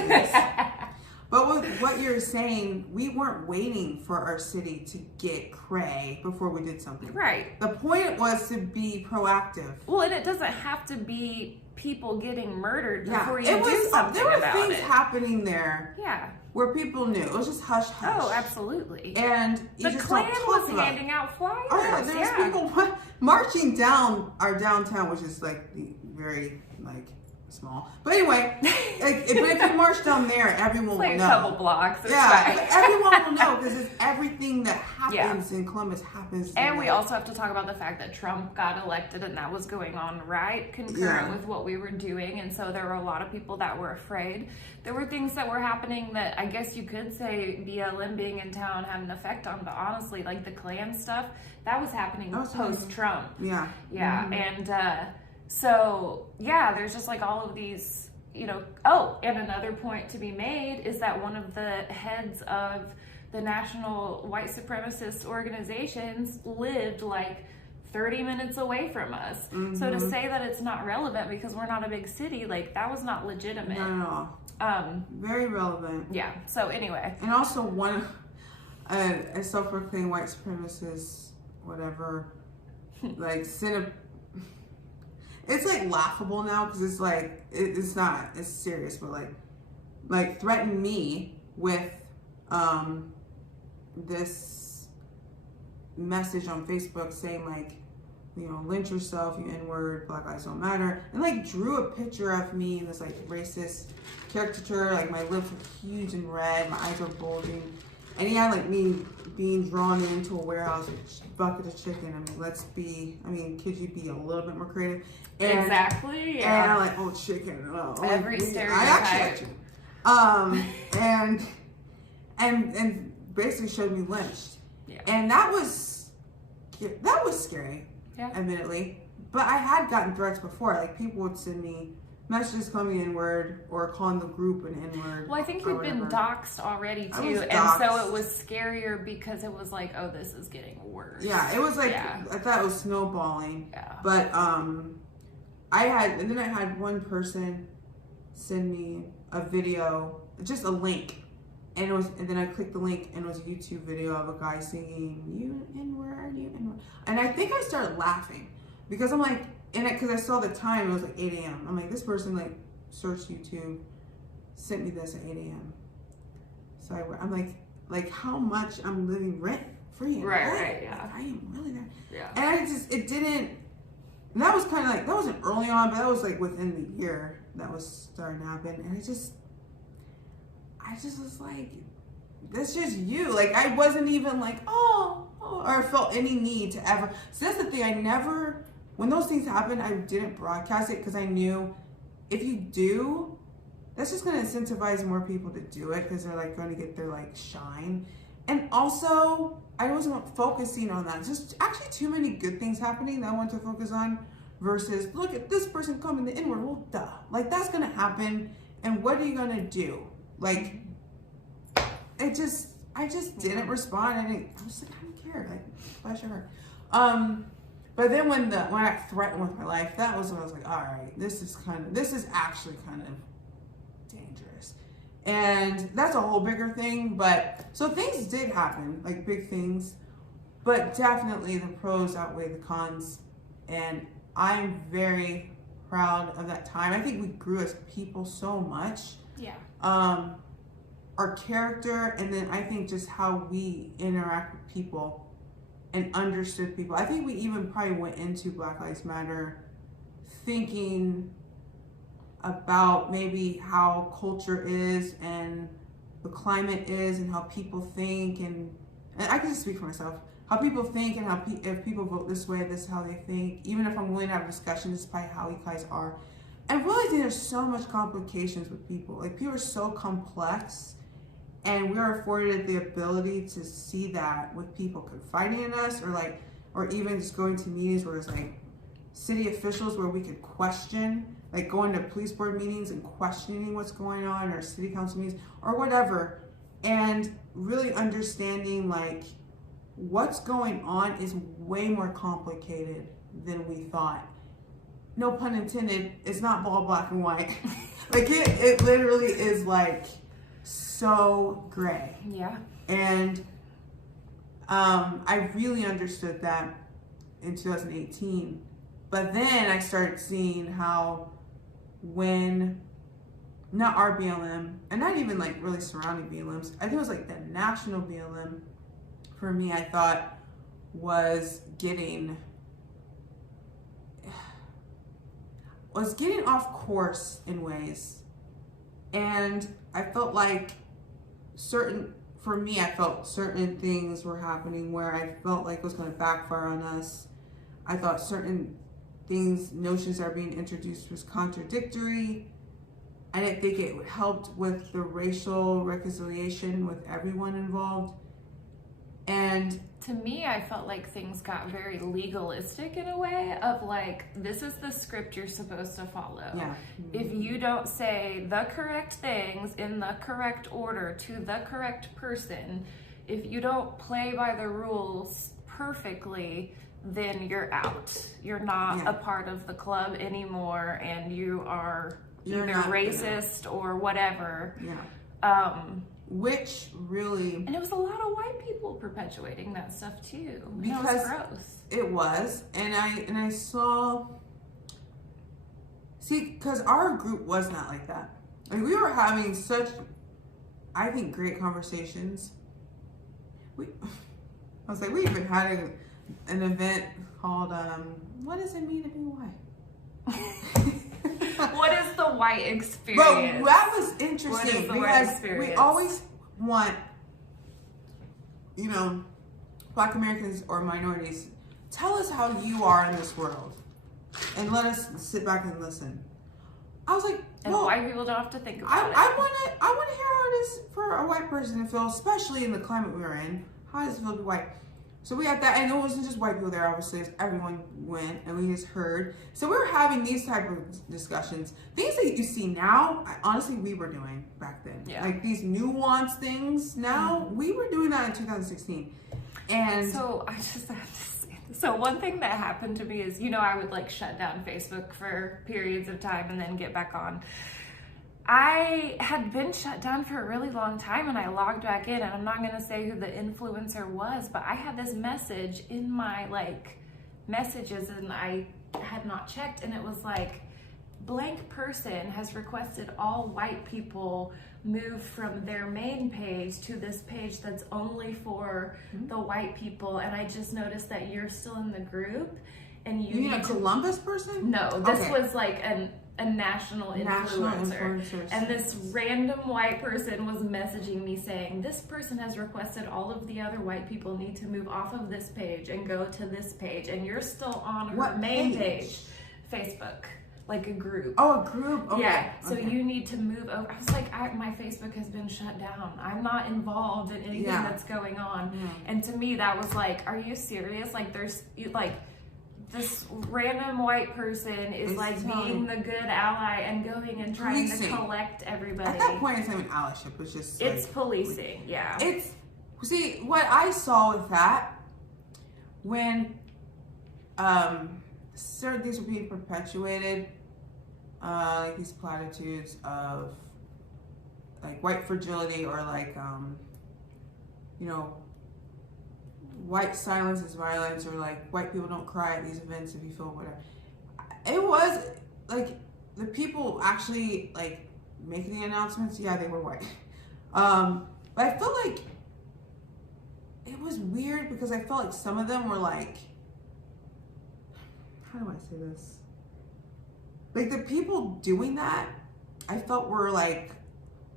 But with what you're saying, we weren't waiting for our city to get cray before we did something. Right. The point was to be proactive. Well, and it doesn't have to be people getting murdered before you do something about it. There were things happening there. Yeah. Where people knew. It was just hush hush. Oh, absolutely. And the Klan was handing out flyers. Oh yeah, there was people marching down our downtown, which is like very like small. But anyway, but if you march down there, everyone will know. A couple blocks. Everyone will know, because it's everything that happens in Columbus happens. And we also have to talk about the fact that Trump got elected, and that was going on concurrent with what we were doing, and so there were a lot of people that were afraid. There were things that were happening that I guess you could say BLM being in town had an effect on, but honestly, like the Klan stuff, that was happening post-Trump. And so, there's just like all of these, and another point to be made is that one of the heads of the national white supremacist organizations lived like 30 minutes away from us. So to say that it's not relevant because we're not a big city, like that was not legitimate. Not at all. Very relevant. So anyway. And also a self-proclaimed white supremacist, whatever, like it's like laughable now, because it's like it's not, it's serious, but like threatened me with this message on Facebook saying like, you know, lynch yourself, you N-word, Black Lives Don't Matter, and like drew a picture of me in this like racist caricature, like my lips were huge and red, my eyes were bulging, and he had like me being drawn into a warehouse with a bucket of chicken. I mean, could you be a little bit more creative? And, exactly. Yeah. And I'm like, oh, chicken. Oh, every like, stereotype. I actually like chicken. And basically showed me lynched. Yeah. And that was scary, yeah. admittedly. But I had gotten threats before. Like, people would send me messages calling me N-word or calling the group an N-word. Well, I think you've been doxxed already too, and so it was scarier because it was like, oh, this is getting worse. Yeah, it was like, I thought it was snowballing. Yeah. But I had one person send me a video, just a link, and then I clicked the link, and it was a YouTube video of a guy singing "You N-word, you N-word," and I think I started laughing because I'm like, because I saw the time, it was like 8 a.m. I'm like, this person like searched YouTube, sent me this at 8 a.m. So I'm like how much I'm living rent free. Right, yeah. Like, I am really there. Yeah. And it didn't. And that was kind of like, that wasn't early on, but that was like within the year that was starting to happen. And I just was like, that's just you. Like, I wasn't even like, oh, or felt any need to ever. So that's the thing. When those things happened, I didn't broadcast it because I knew if you do, that's just going to incentivize more people to do it because they're like going to get their like shine. And also, I wasn't focusing on that. Just actually too many good things happening that I want to focus on versus look at this person coming the N-word. Well, duh. Like, that's going to happen. And what are you going to do? Like, I just didn't respond. I was like, I don't care. Like, bless your heart. But then when I got threatened with my life, that was when I was like, all right, this is actually kind of dangerous. And that's a whole bigger thing. But so things did happen, like big things, but definitely the pros outweigh the cons. And I'm very proud of that time. I think we grew as people so much. Yeah. Our character, and then I think just how we interact with people and understood people. I think we even probably went into Black Lives Matter thinking about maybe how culture is and the climate is and how people think, and I can just speak for myself, how people think and how if people vote this way, this is how they think. Even if I'm willing to have a discussion, this is probably how you guys are. And realizing there's so much complications with people. Like, people are so complex, and we are afforded the ability to see that with people confiding in us, or even just going to meetings where it's like city officials where we could question, like going to police board meetings and questioning what's going on, or city council meetings or whatever, and really understanding like what's going on is way more complicated than we thought. No pun intended, it's not all black and white. Like it literally is like so gray. Yeah. And I really understood that in 2018. But then I started seeing how when, not our BLM, and not even like really surrounding BLMs, I think it was like the national BLM, for me, I thought was getting off course in ways. And I felt like I felt certain things were happening where I felt like it was going to backfire on us. I thought certain things, notions that are being introduced was contradictory. I didn't think it helped with the racial reconciliation with everyone involved. And to me, I felt like things got very legalistic in a way of like, this is the script you're supposed to follow. Yeah. If you don't say the correct things in the correct order to the correct person, if you don't play by the rules perfectly, then you're out. You're not a part of the club anymore, and you're either racist or whatever. Yeah. Which really... And it was a lot of white people perpetuating that stuff too. Because it was gross. It was. And I saw... See, because our group was not like that. Like, we were having such, I think, great conversations. I was like, we even had an event called, what does it mean to be white? What is the white experience? Bro, that was interesting. What is the white because experience? we always want, Black Americans or minorities, tell us how you are in this world. And let us sit back and listen. I was like, and white people don't have to think about it. I want to hear how it is for a white person to feel, especially in the climate we're in. How does it feel to be white? So we had that, and it wasn't just white people there, obviously. Everyone went, and we just heard. So we were having these type of discussions. Things that you see now, honestly, we were doing back then. Yeah. Like these nuanced things now, we were doing that in 2016. And so I just have to say, so one thing that happened to me is, I would like shut down Facebook for periods of time and then get back on. I had been shut down for a really long time, and I logged back in, and I'm not going to say who the influencer was, but I had this message in my messages, and I had not checked, and it was like, blank person has requested all white people move from their main page to this page that's only for the white people, and I just noticed that you're still in the group, and you mean a Columbus person? No, this was like a national influencer. And this random white person was messaging me saying, this person has requested all of the other white people need to move off of this page and go to this page, and you're still on her main page? Facebook. Like a group. Oh, a group. Okay. Yeah. So you need to move over. I was like, my Facebook has been shut down. I'm not involved in anything that's going on. Yeah. And to me, that was like, are you serious? Like, there's this random white person is being the good ally and going and trying to collect everybody. At that point, it's not even allyship. It's just it's policing. Yeah. See what I saw with that when certain things were being perpetuated, like these platitudes of like white fragility or white silence is violence, or like white people don't cry at these events if you feel whatever. It was like the people actually like making the announcements, yeah, they were white. But I felt like it was weird because I felt like some of them were like, how do I say this? Like the people doing that, I felt were like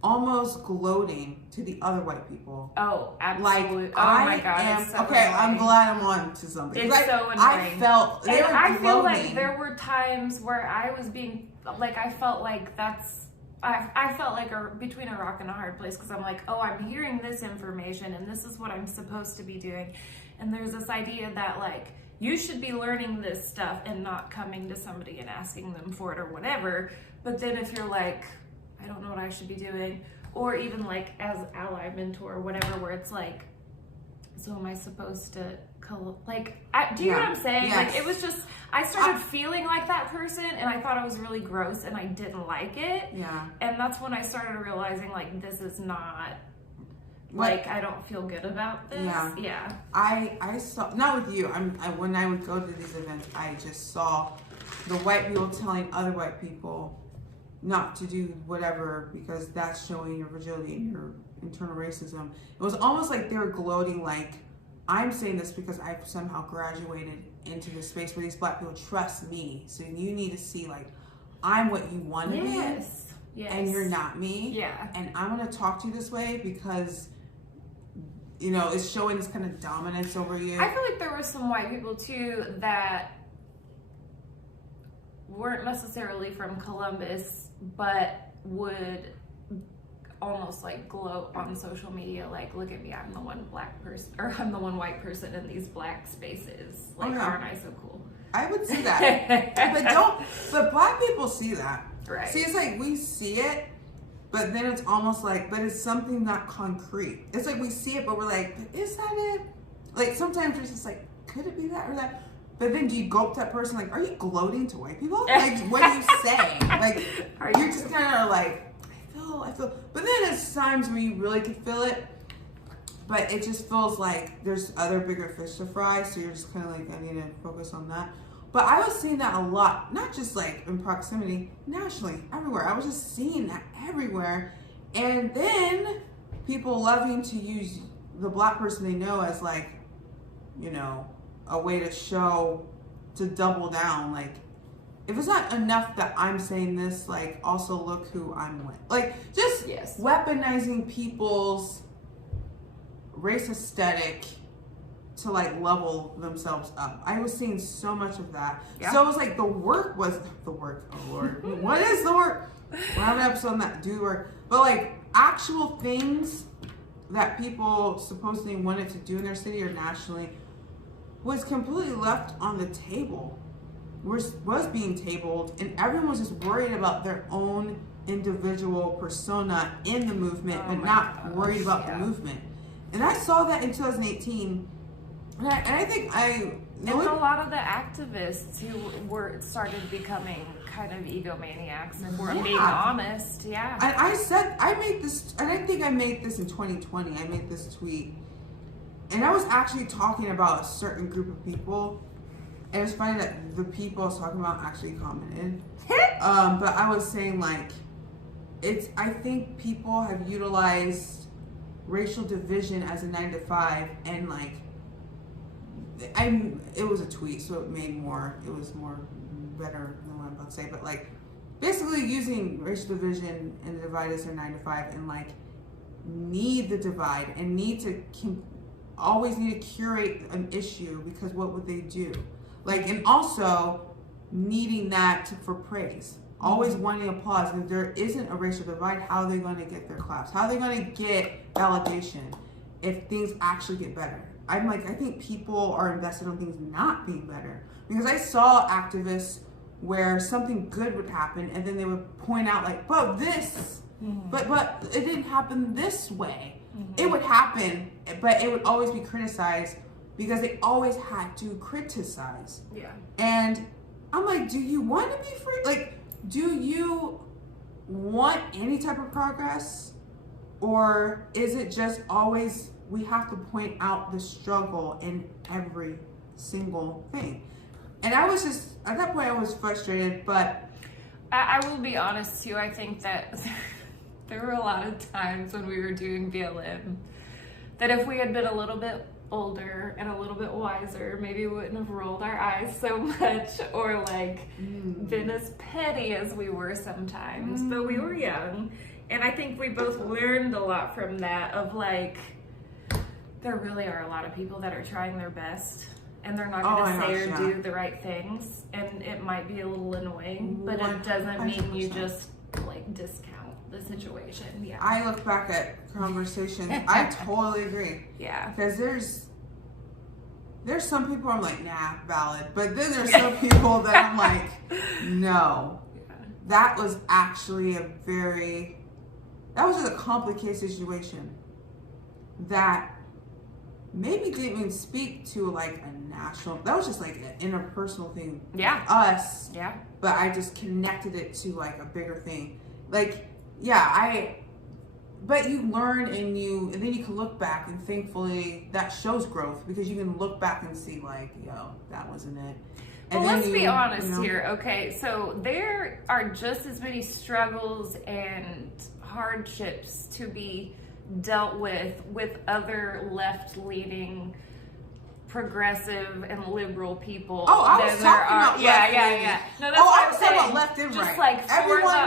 almost gloating to the other white people. Oh, absolutely. Like, my God. It's so annoying. I'm glad I'm on to something. It's so annoying. I felt they were I gloating. feel like there were times where I was being, like, I felt like I felt like between a rock and a hard place, because I'm like, oh, I'm hearing this information and this is what I'm supposed to be doing. And there's this idea that like, you should be learning this stuff and not coming to somebody and asking them for it or whatever. But then if you're like, I don't know what I should be doing, or even like as ally, mentor, or whatever, where it's like, so am I supposed to do you know what I'm saying? Yes. Like it was just, I started feeling like that person, and I thought it was really gross, and I didn't like it. Yeah. And that's when I started realizing like, this is not, like, I don't feel good about this. Yeah. I saw, not with you, when I would go to these events, I just saw the white people telling other white people not to do whatever because that's showing your fragility and your internal racism. It was almost like they were gloating, like, I'm saying this because I've somehow graduated into this space where these black people trust me. So you need to see, like, I'm what you want to be. Yes. And you're not me. Yeah. And I'm going to talk to you this way because, it's showing this kind of dominance over you. I feel like there were some white people, too, that weren't necessarily from Columbus, but would almost like gloat on social media, like, look at me, I'm the one black person, or I'm the one white person in these black spaces. Like, aren't I so cool? I would see that. but black people see that. Right. See, it's like we see it, but then it's almost like, but it's something not concrete. It's like we see it, but we're like, is that it? Like sometimes we're just like, could it be that or that? But then do you go up to that person like, are you gloating to white people? Like, what do you say? Like, you're just kind of like, I feel. But then there's times where you really can feel it, but it just feels like there's other bigger fish to fry. So you're just kind of like, I need to focus on that. But I was seeing that a lot, not just like in proximity, nationally, everywhere. I was just seeing that everywhere. And then people loving to use the black person they know as like, a way to show to double down. Like, if it's not enough that I'm saying this, like, also look who I'm with. Like, just weaponizing people's race aesthetic to, like, level themselves up. I was seeing so much of that. Yeah. So it was like the work, oh Lord. What is the work? We'll have an episode on that, do the work. But, like, actual things that people supposedly wanted to do in their city or nationally was completely left on the table. Was being tabled, and everyone was just worried about their own individual persona in the movement, but not worried about the movement. And I saw that in 2018, and I think a lot of the activists who started becoming kind of egomaniacs, and were being honest. Yeah. And I made this, and I think I made this in 2020. I made this tweet, and I was actually talking about a certain group of people. And it was funny that the people I was talking about actually commented. But I was saying, like, I think people have utilized racial division as a 9-to-5, and, like, it was a tweet, so it was more better than what I'm about to say. But, like, basically using racial division and the divide as a 9-to-5, and, like, need the divide and always need to curate an issue, because what would they do? Like, and also needing that for praise, always wanting applause. If there isn't a racial divide, how are they going to get their claps? How are they going to get validation if things actually get better? I'm like, I think people are invested on things not being better, because I saw activists where something good would happen, and then they would point out, like, but this, but it didn't happen this way. It would happen, but it would always be criticized, because they always had to criticize. Yeah. And I'm like, do you want to be free? Like, do you want any type of progress? Or is it just always, we have to point out the struggle in every single thing? And I was just, at that point I was frustrated, but I will be honest too, I think that there were a lot of times when we were doing BLM that if we had been a little bit older and a little bit wiser, maybe we wouldn't have rolled our eyes so much, or like been as petty as we were sometimes. But we were young, and I think we both learned a lot from that, of like, there really are a lot of people that are trying their best, and they're not going to say or do the right things, and it might be a little annoying, but it doesn't mean you just like discount the situation. Yeah. I look back at conversations. I totally agree. Yeah. Because there's some people I'm like, nah, valid. But then there's some people that I'm like, no. Yeah. That was actually that was just a complicated situation that maybe didn't even speak to like a national, that was just like an interpersonal thing. Yeah. Us. Yeah. But I just connected it to like a bigger thing. Like, yeah, but you learn, and then you can look back, and thankfully that shows growth, because you can look back and see like, yo, that wasn't it. And well, let's be honest here, okay? So there are just as many struggles and hardships to be dealt with other left-leaning, progressive and liberal people. Oh, I was talking about yeah. No, that's I was talking about left and right. Just like for everyone the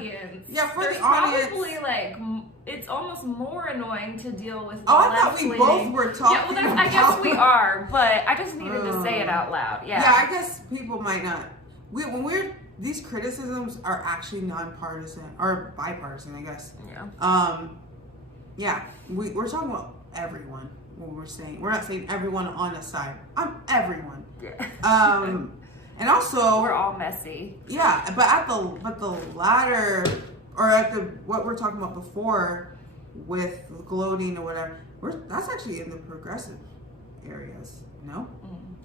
here. audience. Yeah, for the audience. Probably like, it's almost more annoying to deal with. I thought we both were talking. Yeah, well, I guess we are, but I just needed to say it out loud. Yeah. Yeah, I guess people might not. These criticisms are actually nonpartisan or bipartisan, I guess. Yeah. Yeah, we're talking about everyone. What we're saying, we're not saying everyone on a side. I'm everyone. Yeah. And also we're all messy. Yeah, but the latter, or at what we're talking about before with gloating or whatever, that's actually in the progressive areas. No.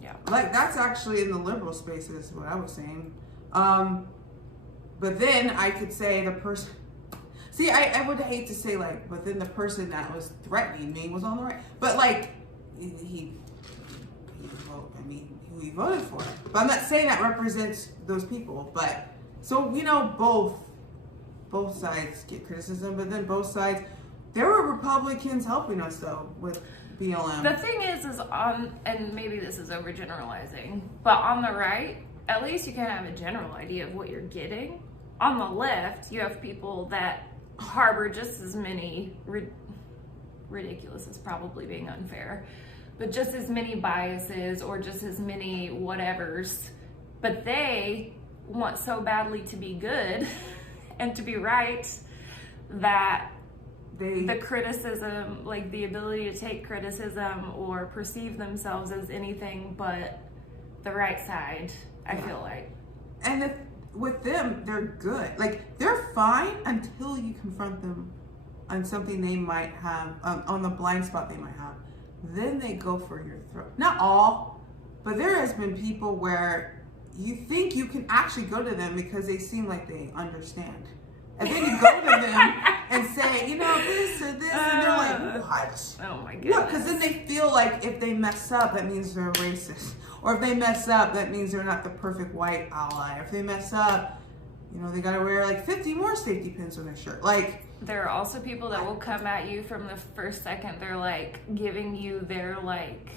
Yeah. Like that's actually in the liberal spaces. What I was saying. But then I could say the person. See, I would hate to say like, but then the person that was threatening me was on the right. But like, he voted for it. But I'm not saying that represents those people. But so both sides get criticism, but then both sides. There were Republicans helping us though with BLM. The thing is and maybe this is overgeneralizing, but on the right, at least you can have a general idea of what you're getting. On the left, you have people that harbor just as many, ridiculous is probably being unfair, but just as many biases or just as many whatevers, but they want so badly to be good and to be right that the criticism, like the ability to take criticism or perceive themselves as anything but the right side, I feel like. And with them, they're good. Like, they're fine until you confront them on something they might have, on the blind spot they might have. Then they go for your throat. Not all, but there has been people where you think you can actually go to them because they seem like they understand. And then you go to them and say, you know, this or this, and they're like, what? Oh my goodness. No, because then they feel like if they mess up, that means they're racist. Or if they mess up, that means they're not the perfect white ally. Or if they mess up, you know, they gotta wear like 50 more safety pins on their shirt. Like, there are also people that will come at you from the first second they're like giving you their like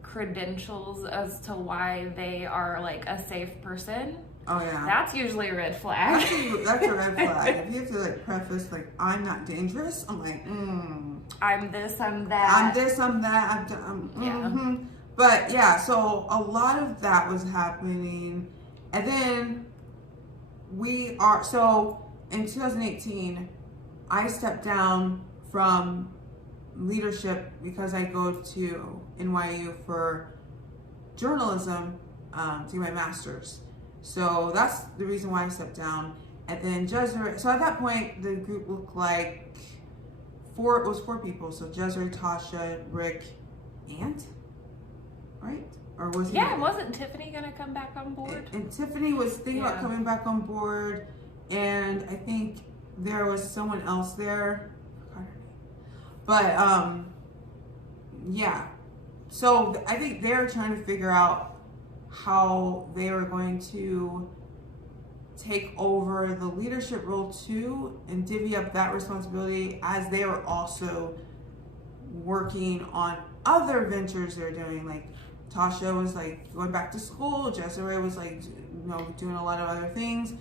credentials as to why they are like a safe person. oh yeah. That's usually a red flag. That's a red flag. If you have to like preface like, I'm not dangerous, I'm like, I'm this, I'm that. I'm this, I'm that, Yeah. But yeah, so a lot of that was happening. And then so in 2018, I stepped down from leadership because I go to NYU for journalism to get my master's. So that's the reason why I stepped down. And then so at that point, the group looked like it was four people. So Jezra, Tasha, Rick, Ant, right? Or was wasn't Tiffany gonna come back on board? And Tiffany was thinking about coming back on board, and I think there was someone else there. I forgot her name. But yeah. So I think they're trying to figure out how they were going to take over the leadership role too and divvy up that responsibility, as they were also working on other ventures they're doing. Like Tasha was like going back to school, Jezra was like, you know, doing a lot of other things,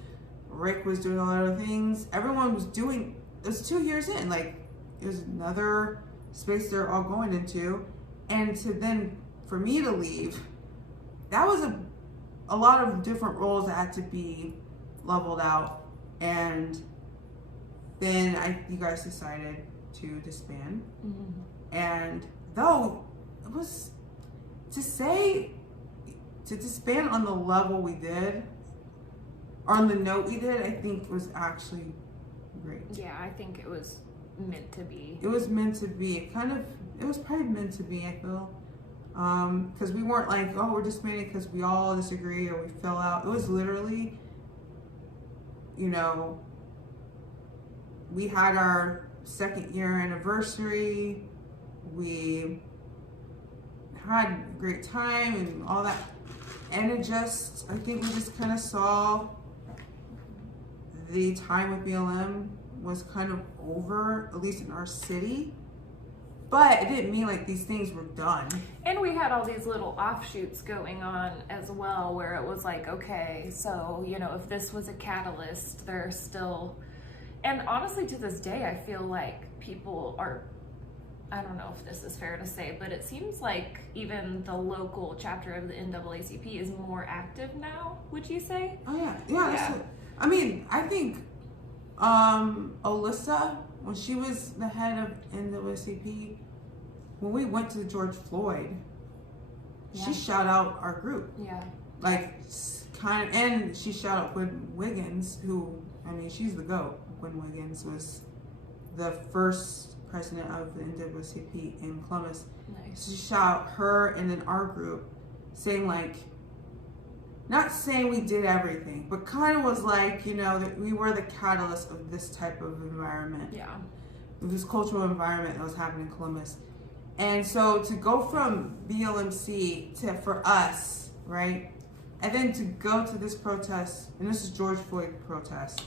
Rick was doing a lot of things. Everyone was doing, it was 2 years in, like it was another space they're all going into. And for me to leave, that was a lot of different roles that had to be leveled out. And then you guys decided to disband. Mm-hmm. And though it was to disband on the level we did, or on the note we did, I think was actually great. Yeah, I think it was meant to be. It was meant to be. It was probably meant to be, I feel. Because we weren't like, oh, we're disbanding because we all disagree or we fell out. It was literally, you know, we had our 2nd year anniversary. We had a great time and all that. And I think we just kind of saw the time with BLM was kind of over, at least in our city. But it didn't mean like these things were done. And we had all these little offshoots going on as well, where it was like, okay, so, you know, if this was a catalyst, there's still, and honestly to this day, I feel like people are, I don't know if this is fair to say, but it seems like even the local chapter of the NAACP is more active now, would you say? Oh yeah. Yeah. I mean, I think Alyssa, when she was the head of NAACP, when we went to George Floyd, she shout out our group. Yeah. Like, kind of, and she shout out Quinn Wiggins, who, I mean, she's the GOAT. Quinn Wiggins was the first president of the NAACP in Columbus. Nice. She shout out her and then our group, saying like, not saying we did everything, but kind of was like, you know, that we were the catalyst of this type of environment. Yeah. This cultural environment that was happening in Columbus. And so to go from BLMC to, for us, right? And then to go to this protest, and this is George Floyd protest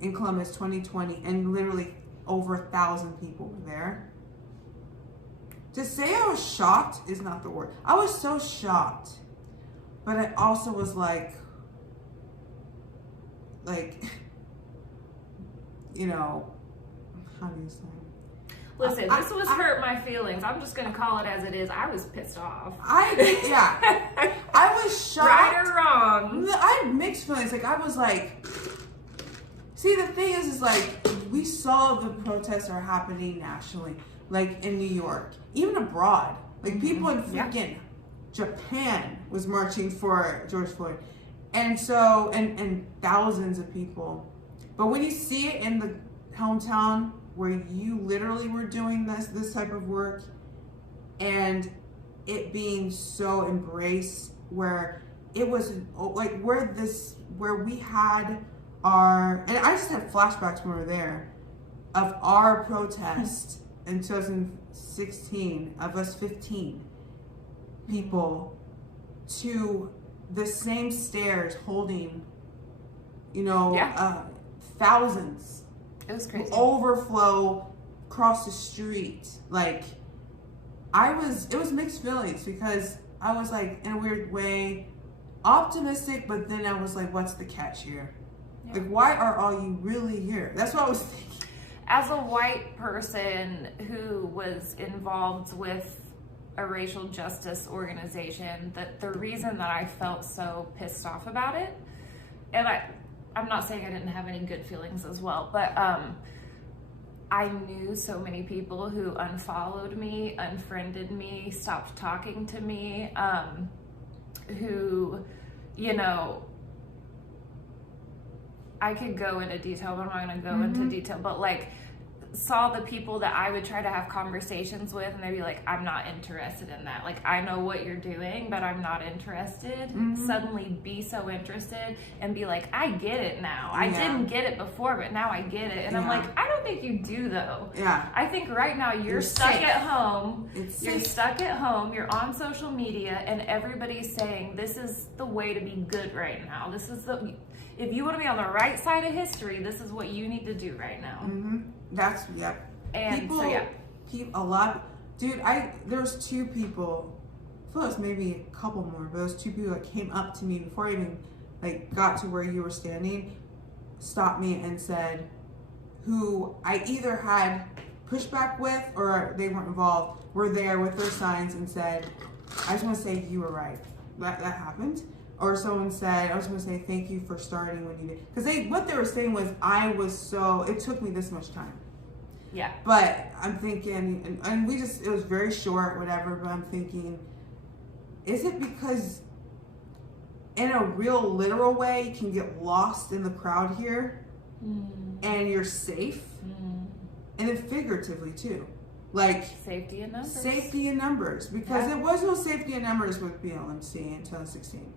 in Columbus 2020, and literally over 1,000 people were there. To say I was shocked is not the word. I was so shocked, but I also was like, you know, how do you say? Listen, this was hurt my feelings. I'm just gonna call it as it is. I was pissed off. I was shocked. Right or wrong? I had mixed feelings. Like, I was like, see, the thing is like, we saw the protests are happening nationally, like in New York, even abroad. Like, people in freaking Japan was marching for George Floyd. And so, and thousands of people. But when you see it in the hometown where you literally were doing this type of work, and it being so embraced, where it was like where we had our, and I just had flashbacks when we were there, of our protest in 2016, of us 15 people, to the same stairs holding, you know, thousands. It was crazy. Overflow across the street. Like, it was mixed feelings, because I was like, in a weird way, optimistic, but then I was like, what's the catch here? Yeah. Like, why are all you really here? That's what I was thinking. As a white person who was involved with a racial justice organization, that the reason that I felt so pissed off about it, and I'm not saying I didn't have any good feelings as well, but I knew so many people who unfollowed me, unfriended me, stopped talking to me, who, you know, I could go into detail, but I'm not going to go into detail, but like, saw the people that I would try to have conversations with, and they'd be like, I'm not interested in that. Like, I know what you're doing, but I'm not interested. Suddenly be so interested and be like, I get it now. I didn't get it before, but now I get it. And I'm like, I don't think you do, though. I think right now you're stuck at home. You're stuck at home. You're on social media, and everybody's saying this is the way to be good right now. This is if you want to be on the right side of history, this is what you need to do right now. That's, And people, so, a lot, dude, there was two people, I feel like maybe a couple more, but those two people that came up to me before I even, like, got to where you were standing, stopped me and said, who I either had pushback with, or they weren't involved, were there with their signs and said, I just want to say you were right. That happened. Or someone said, I was going to say thank you for starting when you did. Because what they were saying was, it took me this much time. Yeah. But I'm thinking, and it was very short, whatever, but I'm thinking, is it because in a real literal way, you can get lost in the crowd here and you're safe? And then figuratively too. Like, safety in numbers. Safety in numbers. Because there was no safety in numbers with BLMC in 2016.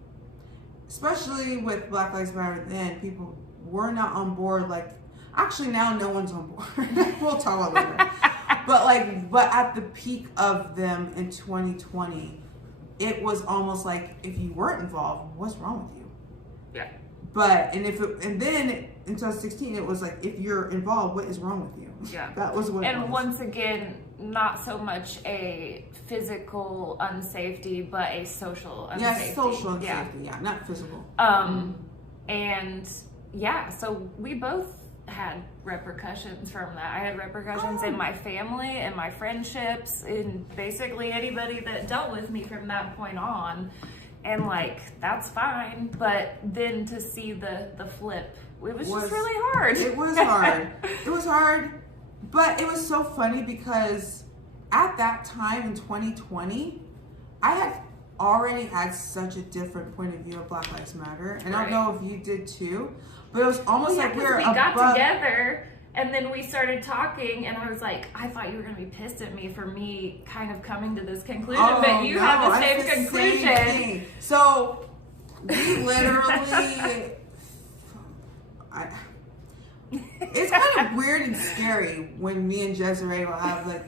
Especially with Black Lives Matter then, people were not on board. Like, actually now no one's on board. We'll talk about it later. But at the peak of them in 2020, it was almost like, if you weren't involved, what's wrong with you? Yeah. But, and then in 2016, it was like, if you're involved, what is wrong with you? Yeah. That was what it was. And once again, not so much a physical unsafety, but a social unsafety. Yeah, social unsafety, not physical. And so we both had repercussions from that. I had repercussions in my family and my friendships, and basically anybody that dealt with me from that point on. And like, that's fine, but then to see the flip, it was just really hard. It was hard. It was hard, but it was so funny because at that time in 2020, I had already had such a different point of view of Black Lives Matter, and I don't know if you did too, but it was almost like we got together. And then we started talking, and I was like, I thought you were going to be pissed at me for me kind of coming to this conclusion, but you have the same conclusion. Same so we literally, it's kind of weird and scary when me and Desiree will have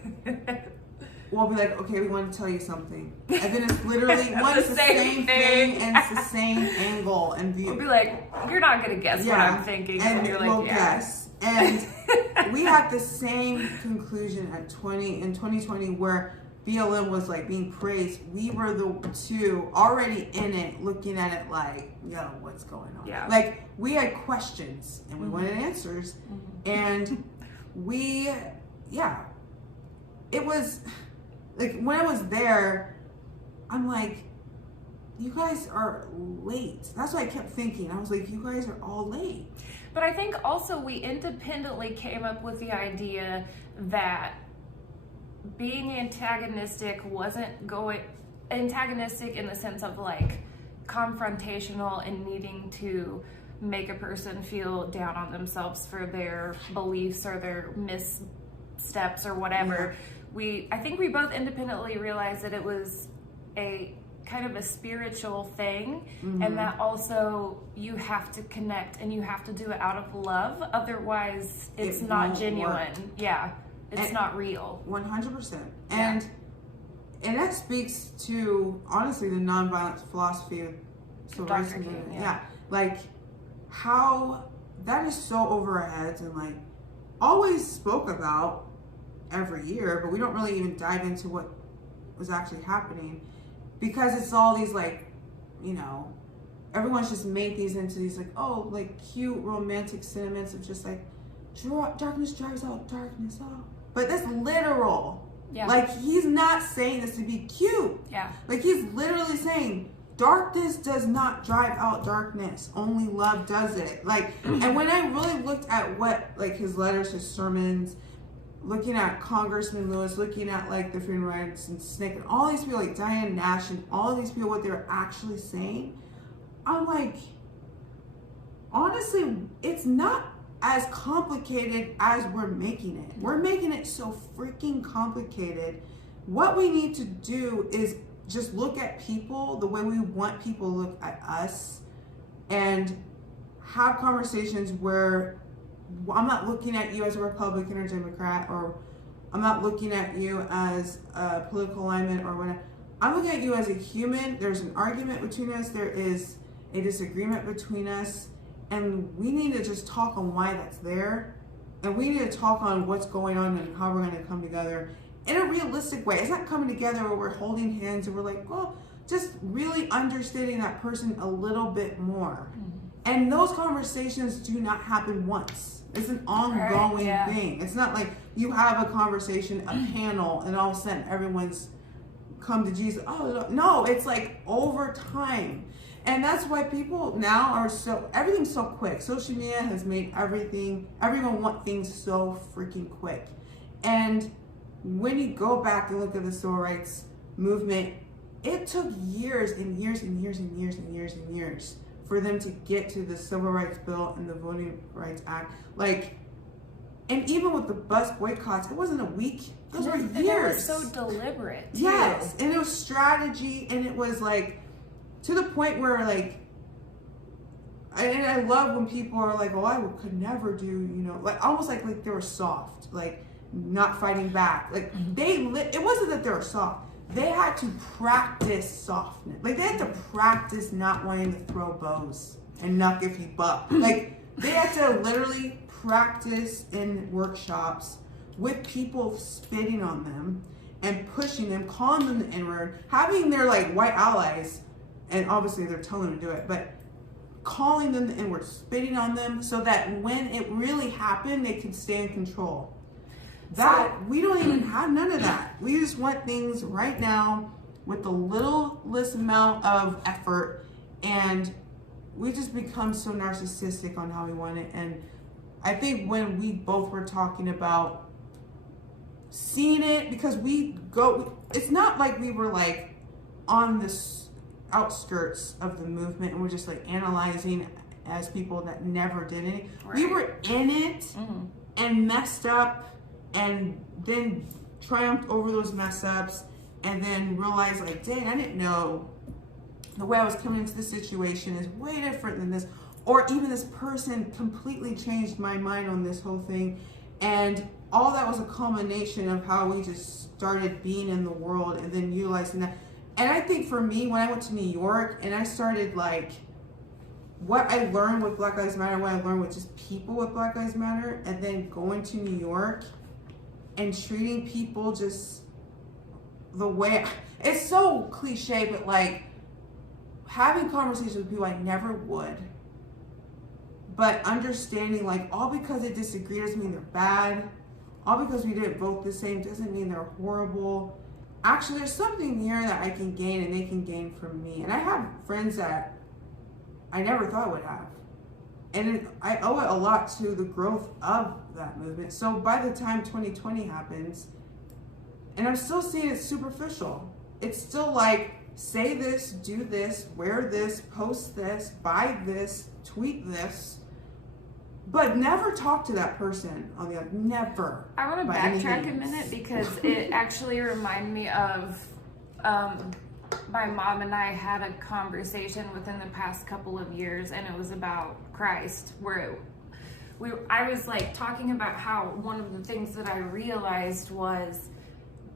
we'll be like, okay, we want to tell you something. And then it's literally the same thing, and it's the same angle and view. We'll be like, you're not going to guess what I'm thinking. And you're like, guess. And we had the same conclusion in 2020 where BLM was like being praised, we were the two already in it, looking at it like, yo, what's going on? Yeah. Like, we had questions and we wanted answers. And it was like, when I was there, I'm like, you guys are late. That's what I kept thinking. I was like, you guys are all late. But I think also we independently came up with the idea that being antagonistic wasn't antagonistic in the sense of like confrontational and needing to make a person feel down on themselves for their beliefs or their missteps or whatever. I think we both independently realized that it was a kind of a spiritual thing, and that also you have to connect and you have to do it out of love, otherwise it's not genuine. It's not real. 100%. And that speaks to, honestly, the nonviolent philosophy of civil rights movement. Like how that is so over our heads and like always spoke about every year, but we don't really even dive into what was actually happening, because it's all these like, you know, everyone's just made these into these like, oh, like cute romantic sentiments of just like darkness drives out darkness. Oh, but that's literal. Like, he's not saying this to be cute. Like, he's literally saying darkness does not drive out darkness, only love does it. Like, and when I really looked at what like his letters, his sermons, looking at Congressman Lewis, looking at like the Freedom Rights and SNCC, and all these people like Diane Nash and all of these people, what they're actually saying, I'm like, honestly, it's not as complicated as we're making it. We're making it so freaking complicated. What we need to do is just look at people the way we want people to look at us, and have conversations where I'm not looking at you as a Republican or Democrat, or I'm not looking at you as a political alignment or whatever. I'm looking at you as a human. There's an argument between us. There is a disagreement between us. And we need to just talk on why that's there. And we need to talk on what's going on and how we're going to come together in a realistic way. It's not coming together where we're holding hands and we're like, well, just really understanding that person a little bit more. And those conversations do not happen once. It's an ongoing thing. It's not like you have a conversation, a panel, and all of a sudden everyone's come to Jesus. Oh, no, it's like over time. And that's why people now are everything's so quick. Social media has made everyone want things so freaking quick. And when you go back and look at the civil rights movement, it took years and years and years and years and years and years for them to get to the Civil Rights Bill and the Voting Rights Act. Like, and even with the bus boycotts, it wasn't a week. Those were years. And it was so deliberate, too. Yes, and it was strategy, and it was like, to the point where like, and I love when people are like, oh, I could never do, you know, like almost like they were soft, like not fighting back. Like it wasn't that they were soft. They had to practice softness. Like they had to practice not wanting to throw bows and knock if you buck. Like they had to literally practice in workshops with people spitting on them and pushing them, calling them the N-word, having their like white allies. And obviously they're telling them to do it, but calling them the N-word, spitting on them, so that when it really happened, they could stay in control. We don't even have none of that. We just want things right now with the littlest amount of effort, and we just become so narcissistic on how we want it. And I think when we both were talking about seeing it, because it's not like we were like on this outskirts of the movement and we're just like analyzing as people that never did it. We were in it and messed up, and then triumphed over those mess ups, and then realized like, dang, I didn't know the way I was coming into the situation is way different than this, or even this person completely changed my mind on this whole thing. And all that was a culmination of how we just started being in the world and then utilizing that. And I think for me, when I went to New York and I started like, what I learned with Black Lives Matter, what I learned with just people with Black Lives Matter, and then going to New York and treating people just the way, it's so cliche, but like having conversations with people I never would, but understanding like all because they disagree doesn't mean they're bad. All because we didn't vote the same doesn't mean they're horrible. Actually, there's something here that I can gain and they can gain from me. And I have friends that I never thought I would have. And I owe it a lot to the growth of that movement. So by the time 2020 happens, and I'm still seeing it superficial. It's still like, say this, do this, wear this, post this, buy this, tweet this, but never talk to that person on the other. Never. I want to backtrack a minute because it actually reminded me of my mom and I had a conversation within the past couple of years, and it was about Christ, where I was like talking about how one of the things that I realized was,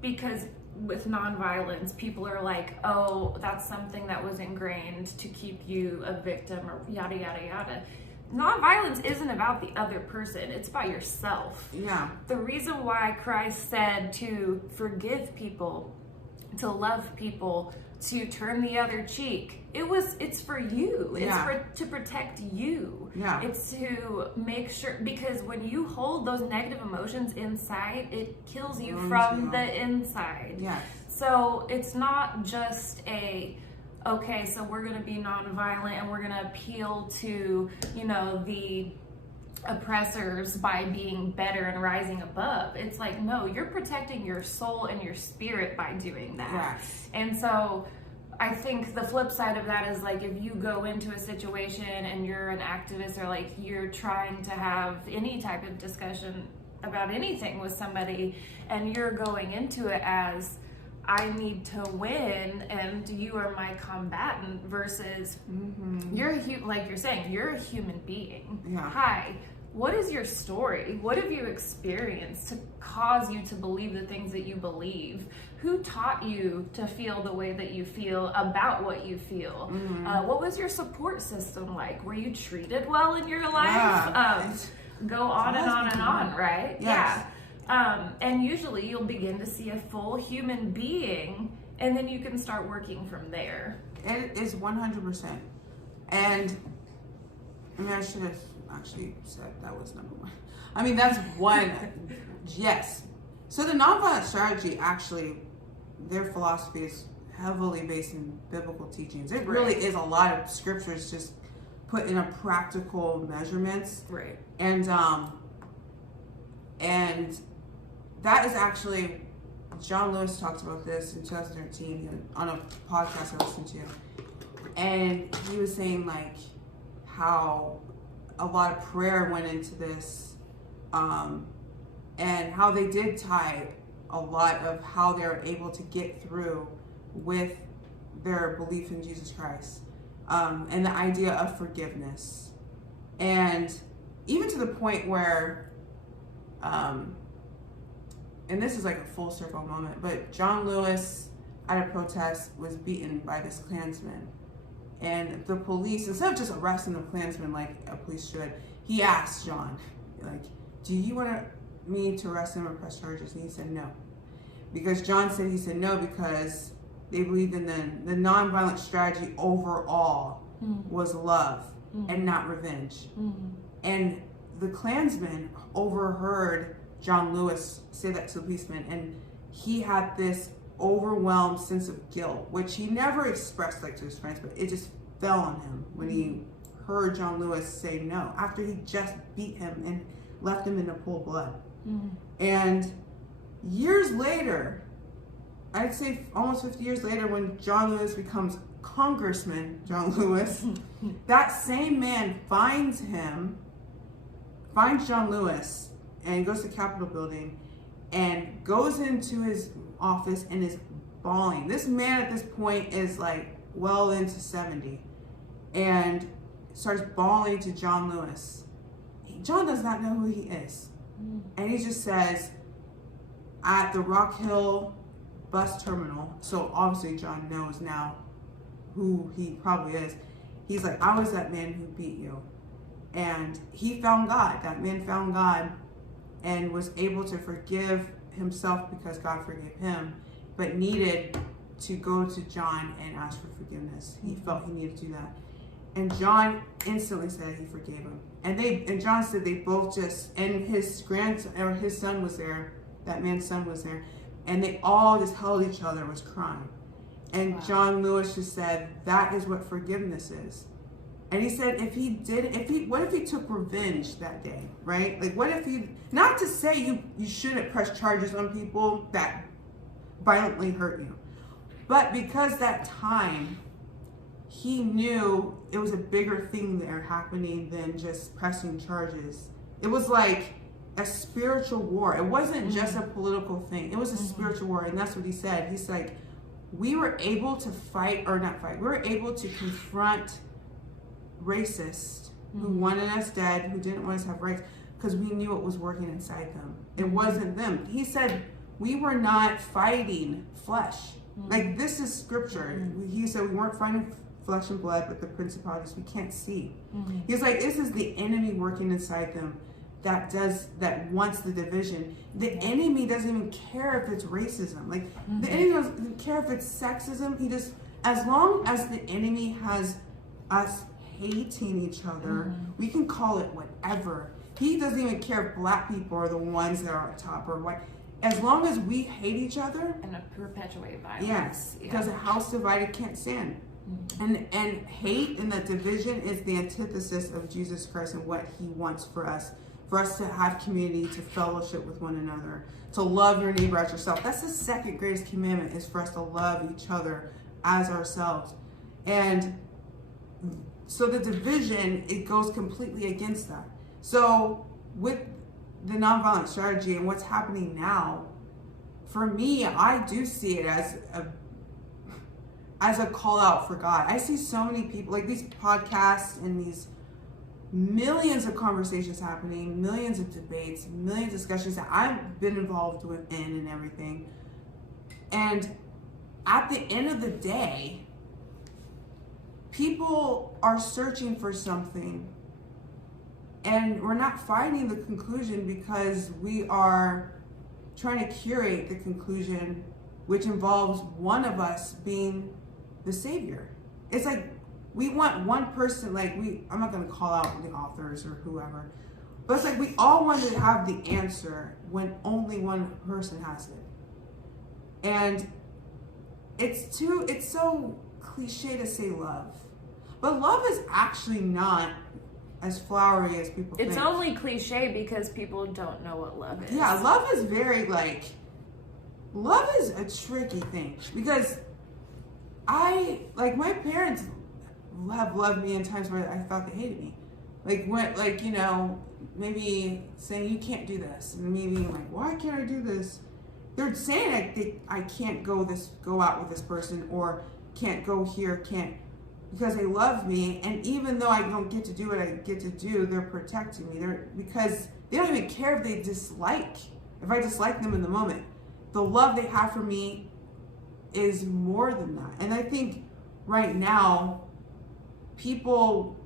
because with nonviolence, people are like, oh, that's something that was ingrained to keep you a victim or yada, yada, yada. Nonviolence isn't about the other person. It's about yourself. Yeah. The reason why Christ said to forgive people, to love people, to turn the other cheek, it's for you. It's to protect you. Yeah. It's to make sure, because when you hold those negative emotions inside, it kills you from the inside. Yes. So it's not just okay, so we're going to be nonviolent and we're going to appeal to, the oppressors by being better and rising above. It's like, no, you're protecting your soul and your spirit by doing that. Yes. And so I think the flip side of that is like, if you go into a situation and you're an activist, or like you're trying to have any type of discussion about anything with somebody, and you're going into it as, I need to win and you are my combatant, versus you're like you're saying, you're a human being. Yeah. Hi, what is your story? What have you experienced to cause you to believe the things that you believe? Who taught you to feel the way that you feel about what you feel? What was your support system like? Were you treated well in your life? Yeah. Go on and on and on, right? Yes. Yeah. And usually you'll begin to see a full human being, and then you can start working from there. It is 100%. And I mean, I should have actually said that was number one. I mean, that's one. Yes. So the nonviolent strategy, actually, their philosophy is heavily based in biblical teachings. It really is a lot of scriptures just put in a practical measurements. Right. And that is actually, John Lewis talked about this in 2013 on a podcast I listened to. And he was saying like how a lot of prayer went into this, and how they did tie a lot of how they're able to get through with their belief in Jesus Christ, and the idea of forgiveness. And even to the point where, and this is like a full circle moment, but John Lewis at a protest was beaten by this Klansman. And the police, instead of just arresting the Klansman like a police should, he asked John, like, do you want me to arrest him or press charges? And he said no. Because John said, he said no because they believed in the nonviolent strategy overall was love and not revenge. And the Klansman overheard John Lewis say that to the policeman, and he had this overwhelmed sense of guilt, which he never expressed like to his friends, but it just fell on him when he heard John Lewis say no, after he just beat him and left him in a pool of blood. And years later, I'd say almost 50 years later, when John Lewis becomes Congressman John Lewis, that same man finds John Lewis and goes to the Capitol building and goes into his office and is bawling. This man at this point is like well into 70 and starts bawling to John Lewis. John does not know who he is. And he just says, at the Rock Hill bus terminal, so obviously John knows now who he probably is. He's like, I was that man who beat you. And he found God. That man found God and was able to forgive himself because God forgave him. but needed to go to John and ask for forgiveness. He felt he needed to do that. And John instantly said he forgave him. And John said they both just, and his grandson, or his son was there, that man's son was there, and they all just held each other, was crying. And wow. John Lewis just said, that is what forgiveness is. And he said, what if he took revenge that day, right? Like, what if he, not to say you shouldn't press charges on people that violently hurt you, but because that time, he knew it was a bigger thing there happening than just pressing charges. It was like a spiritual war. It wasn't just a political thing. It was a spiritual war. And that's what he said. He's like, we were able to we were able to confront racists who wanted us dead, who didn't want us to have rights, because we knew what was working inside them. It wasn't them. He said, we were not fighting flesh. Like, this is scripture. He said we weren't fighting flesh and blood, but the principalities we can't see. He's like, this is the enemy working inside them that wants the division. The enemy doesn't even care if it's racism. Like, the enemy doesn't care if it's sexism. He just, as long as the enemy has us hating each other, we can call it whatever. He doesn't even care if black people are the ones that are at top or white. As long as we hate each other and perpetuate violence. Yes, because a house divided can't stand. And hate and that division is the antithesis of Jesus Christ and what he wants for us to have community, to fellowship with one another, to love your neighbor as yourself. That's the second greatest commandment, is for us to love each other as ourselves. And so the division, it goes completely against that. So with the nonviolent strategy and what's happening now, for me, I do see it as a call out for God. I see so many people, like these podcasts and these millions of conversations happening, millions of debates, millions of discussions that I've been involved with and everything. And at the end of the day, people are searching for something, and we're not finding the conclusion because we are trying to curate the conclusion, which involves one of us being the savior. It's like we want one person, like I'm not going to call out the authors or whoever, but it's like we all want to have the answer when only one person has it. And it's so cliche to say love, but love is actually not as flowery as people think. It's only cliche because people don't know what love is. Yeah, love is love is a tricky thing, because my parents have loved me in times where I thought they hated me. Maybe saying you can't do this, and me being like, why can't I do this? They're saying I can't go out with this person, or can't go here, because they love me. And even though I don't get to do what I get to do, they're protecting me. Because they don't even care if I dislike them in the moment. The love they have for me is more than that. And I think right now, people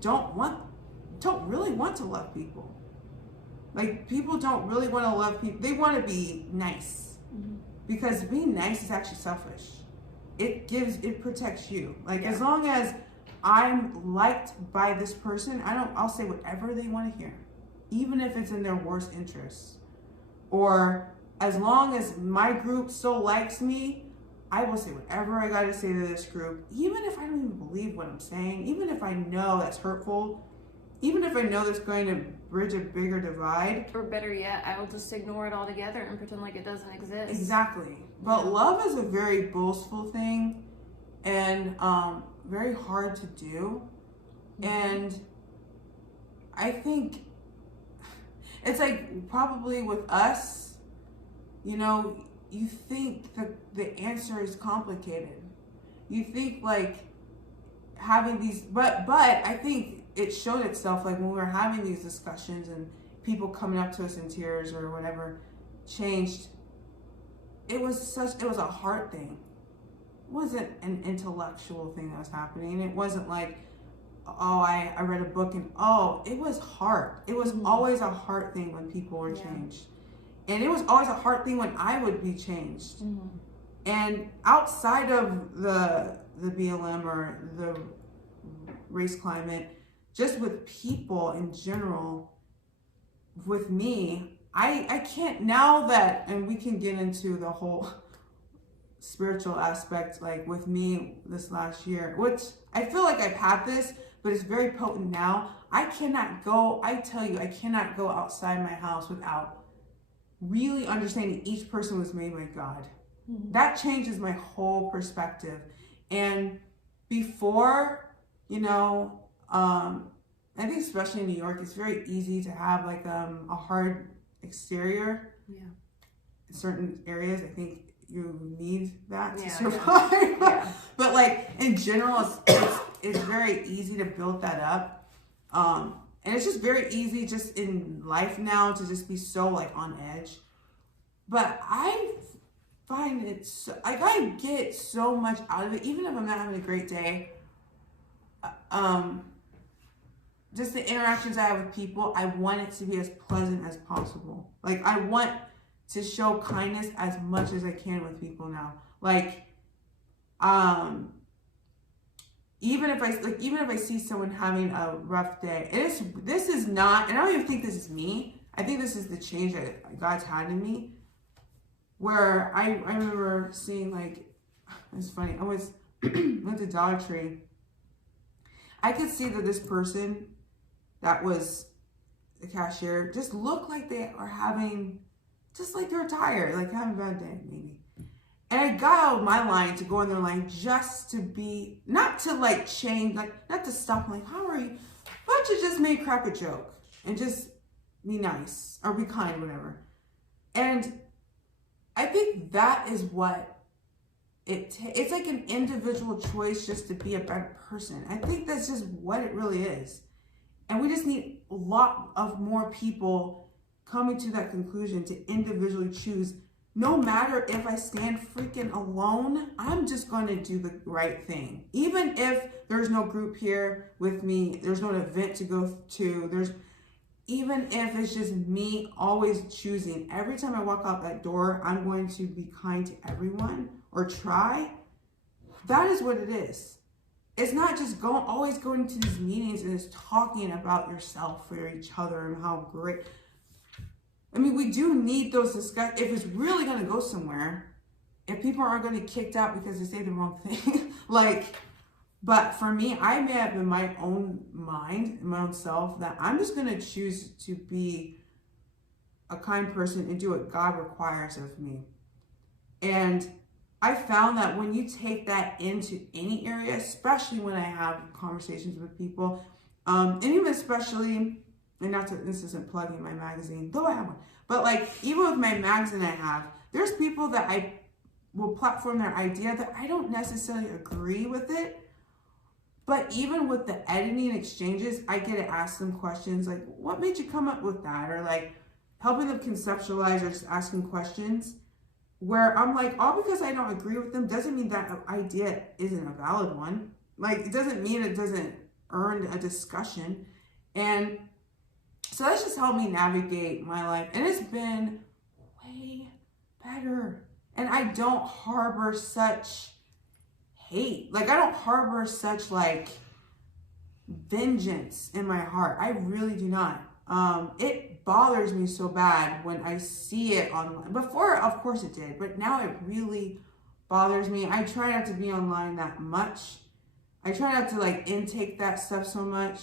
don't really want to love people. Like, people don't really want to love people. They want to be nice, because being nice is actually selfish. It protects you. As long as I'm liked by this person, I'll say whatever they want to hear, even if it's in their worst interests. Or as long as my group still likes me, I will say whatever I got to say to this group, even if I don't even believe what I'm saying, even if I know that's hurtful, even if I know that's going to bridge a bigger divide. Or better yet, I will just ignore it altogether and pretend like it doesn't exist. Exactly. But love is a very boastful thing, and very hard to do. And I think it's like, probably with us, you think that the answer is complicated. You think having these, but I think it showed itself when we were having these discussions and people coming up to us in tears or whatever changed. It was a heart thing. It wasn't an intellectual thing that was happening. It wasn't like, I read a book and it was heart. It was always a heart thing when people were changed. And it was always a heart thing when I would be changed. And outside of the BLM or the race climate, just with people in general, with me, I can't, now that, and we can get into the whole spiritual aspect, like with me this last year, which I feel like I've had this, but it's very potent now. I cannot go outside my house without really understanding each person was made by God. Mm-hmm. That changes my whole perspective. And before, I think especially in New York, it's very easy to have like a hard exterior. Yeah. In certain areas, I think you need that to survive. Yeah. But like in general, it's very easy to build that up. And it's just very easy just in life now to just be so like on edge. But I find it so, like, I get so much out of it, even if I'm not having a great day. Just the interactions I have with people, I want it to be as pleasant as possible. Like, I want to show kindness as much as I can with people now. Like, even if I see someone having a rough day, this is not, and I don't even think this is me. I think this is the change that God's had in me. Where I remember seeing, like, it's funny, I went to Dollar Tree. I could see that this person that was the cashier just looked like they are having, just like they're tired, like having a bad day, maybe. And I got out of my line to go in their line just to be, not to like change, like not to stop, like, how are you? But to just maybe crack a joke and just be nice or be kind, whatever. And I think that is what it's like an individual choice just to be a better person. I think that's just what it really is. And we just need a lot of more people coming to that conclusion to individually choose. No matter if I stand freaking alone, I'm just going to do the right thing. Even if there's no group here with me, there's no event to go to, even if it's just me always choosing, every time I walk out that door, I'm going to be kind to everyone or try. That is what it is. It's not just always going to these meetings and just talking about yourself or each other and how great. I mean, we do need those discussions. If it's really going to go somewhere, if people aren't going to get kicked out because they say the wrong thing, but for me, I may have in my own mind, in my own self, that I'm just going to choose to be a kind person and do what God requires of me. And I found that when you take that into any area, especially when I have conversations with people, and even especially, and this isn't plugging my magazine, though I have one, but like even with my magazine I have, there's people that I will platform their idea that I don't necessarily agree with it. But even with the editing exchanges, I get to ask them questions like, what made you come up with that? Or like helping them conceptualize or just asking questions where I'm like, all because I don't agree with them doesn't mean that idea isn't a valid one. Like, it doesn't mean it doesn't earn a discussion. And so that's just helped me navigate my life. And it's been way better. And I don't harbor such hate. Like, I don't harbor such like vengeance in my heart. I really do not. It bothers me so bad when I see it online. Before, of course it did, but now it really bothers me. I try not to be online that much. I try not to like intake that stuff so much.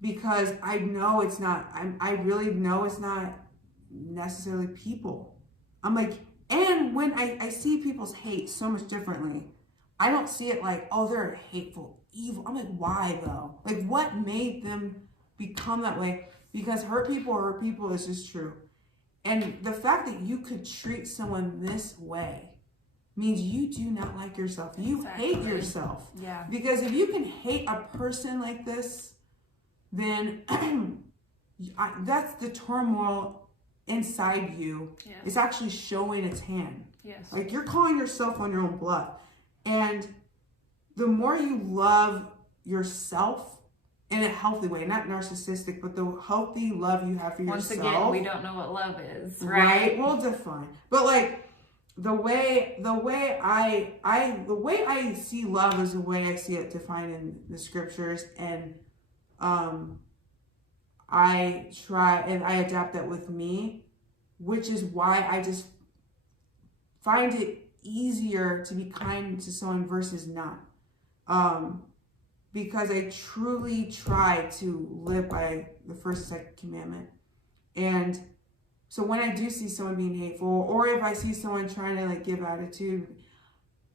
Because I know it's not, I really know it's not necessarily people. I'm like, and when I see people's hate so much differently, I don't see it like, oh, they're hateful, evil. I'm like, why though? Like, what made them become that way? Because hurt people is just true. And the fact that you could treat someone this way means you do not like yourself. You hate yourself. Yeah. Because if you can hate a person like this, then that's the turmoil inside you. Yes. It's actually showing its hand. Yes. Like, you're calling yourself on your own bluff. And the more you love yourself in a healthy way, not narcissistic, but the healthy love you have for yourself. Once again, we don't know what love is, right? We'll define. But like, the way I see love is the way I see it defined in the scriptures, and I try and I adapt that with me, which is why I just find it easier to be kind to someone versus not. Because I truly try to live by the first and second commandment. And so when I do see someone being hateful, or if I see someone trying to like give attitude,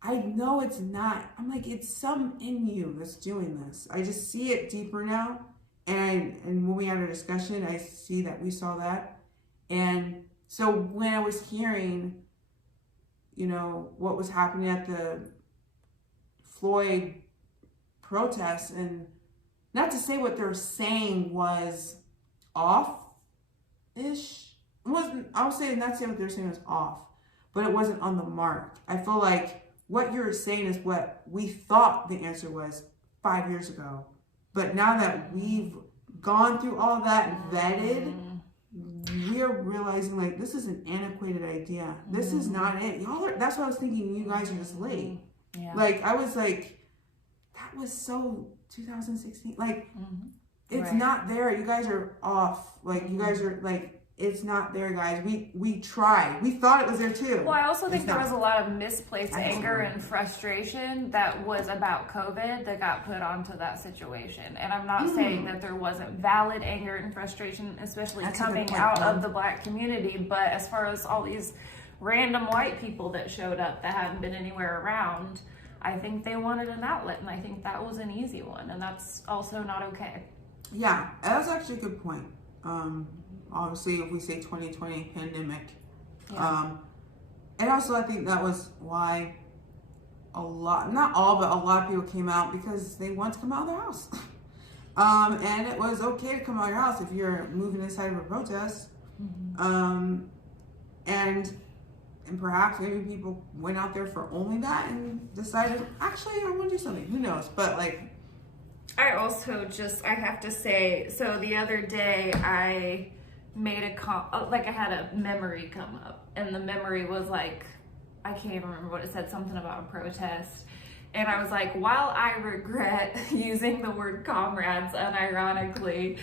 I know it's not. I'm like, it's some in you that's doing this. I just see it deeper now. And when we had a discussion, I see that we saw that. And so when I was hearing, what was happening at the Floyd protests, and not to say what they're saying was off-ish. I would say not to say what they're saying was off, but it wasn't on the mark. I feel like what you're saying is what we thought the answer was 5 years ago. But now that we've gone through all that and vetted, we're realizing like this is an antiquated idea. This is not it. That's what I was thinking. You guys are just late. Yeah. Like I was like, that was so 2016. Like it's not there. You guys are off. Like you guys are like, it's not there, guys. We tried. We thought it was there too. Well, I also think there was a lot of misplaced anger and frustration that was about COVID that got put onto that situation. And I'm not saying that there wasn't valid anger and frustration, especially coming out of the Black community. But as far as all these random white people that showed up that hadn't been anywhere around, I think they wanted an outlet. And I think that was an easy one. And that's also not okay. Yeah, that's actually a good point. Obviously, if we say 2020 pandemic, and also I think that was why not all, but a lot of people came out because they want to come out of their house. And it was okay to come out of your house if you're moving inside of a protest. And perhaps maybe people went out there for only that and decided, actually, I want to do something. Who knows? But like, I also I have to say, so the other day I made I had a memory come up, and the memory was like, I can't even remember what it said, something about a protest. And I was like, while I regret using the word comrades unironically,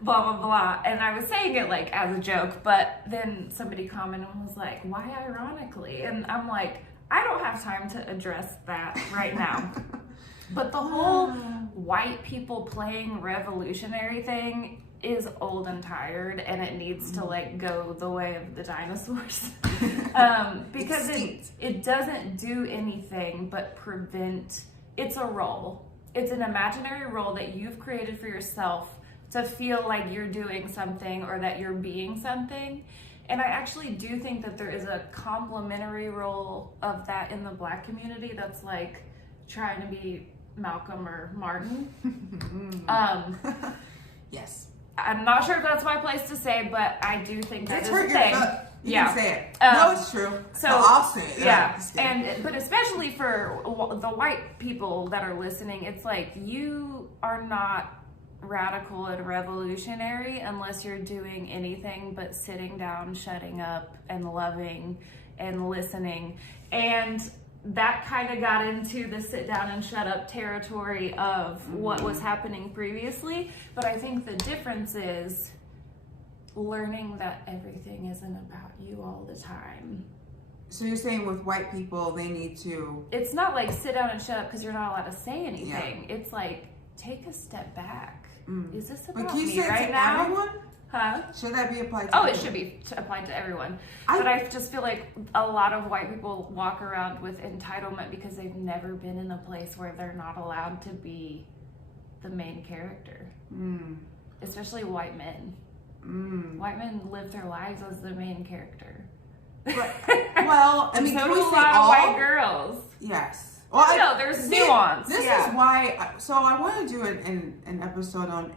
blah, blah, blah. And I was saying it like as a joke, but then somebody commented and was like, why ironically? And I'm like, I don't have time to address that right now. But the whole white people playing revolutionary thing is old and tired, and it needs to like go the way of the dinosaurs. Because it doesn't do anything but prevent. It's a role. It's an imaginary role that you've created for yourself to feel like you're doing something or that you're being something. And I actually do think that there is a complementary role of that in the Black community that's like trying to be Malcolm or Martin. Yes. I'm not sure if that's my place to say, but I do think that is a thing. You can say it. No, it's true. So I'll say it. Yeah. But especially for the white people that are listening, it's like you are not radical and revolutionary unless you're doing anything but sitting down, shutting up, and loving and listening. And that kind of got into the sit down and shut up territory of what was happening previously. But I think the difference is learning that everything isn't about you all the time. So you're saying with white people, they need to... It's not like sit down and shut up because you're not allowed to say anything. Yeah. It's like, take a step back. Is this about me right now? Everyone? Huh? Should that be applied to everyone? It should be applied to everyone. But I just feel like a lot of white people walk around with entitlement because they've never been in a place where they're not allowed to be the main character. Especially white men. White men live their lives as the main character. Well, I mean, so can do we a say lot all? of white girls. Yes. Well, no, there's nuance. This is why. So I want to do an episode on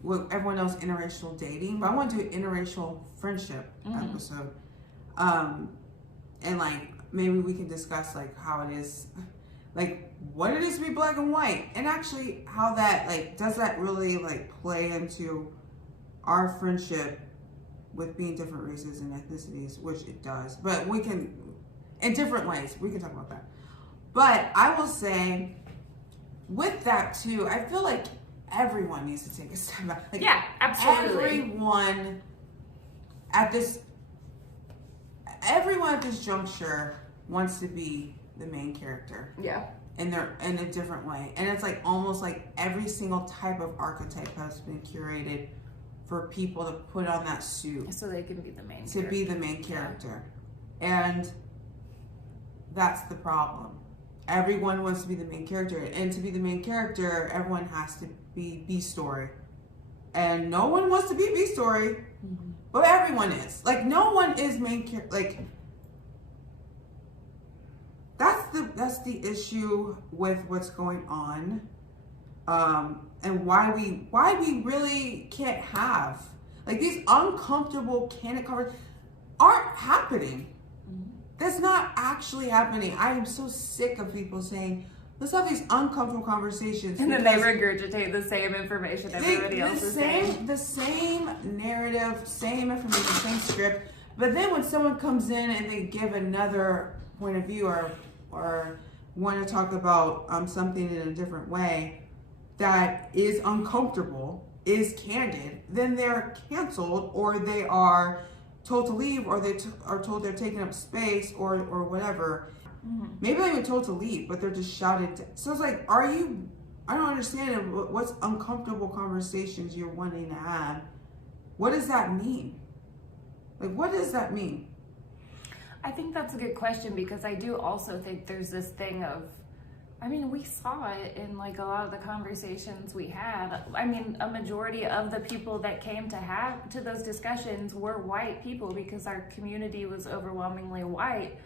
what everyone knows interracial dating, but I want to do an interracial friendship episode. And like maybe we can discuss like how it is, like what it is to be Black and white, and actually how that like does that really like play into our friendship with being different races and ethnicities, which it does. But we can in different ways. We can talk about that. But I will say, with that too, I feel like everyone needs to take a step back. Like, yeah, absolutely. Everyone at this juncture wants to be the main character. Yeah. And they're in a different way. And it's like almost like every single type of archetype has been curated for people to put on that suit. So they can be the main character. To be the main character. And that's the problem. Everyone wants to be the main character. And to be the main character, everyone has to be B-story. And no one wants to be B-story. Mm-hmm. But everyone is. Like, no one is main character. Like, that's the issue with what's going on, and why we really can't have, like, these uncomfortable candid conversations aren't happening. Mm-hmm. That's not actually happening. I am so sick of people saying, let's have these uncomfortable conversations, and then they regurgitate the same information everybody else is saying. The same narrative, same information, same script. But then when someone comes in and they give another point of view or want to talk about something in a different way that is uncomfortable, is candid, then they're canceled, or they are told to leave, or they are told they're taking up space, or whatever. Mm-hmm. Maybe they're even told to leave, but they're just shouted. So it's like, I don't understand what's uncomfortable conversations you're wanting to have. What does that mean? Like, what does that mean? I think that's a good question, because I do also think there's this thing of, I mean, we saw it in like a lot of the conversations we had. I mean, a majority of the people that came to those discussions were white people, because our community was overwhelmingly white.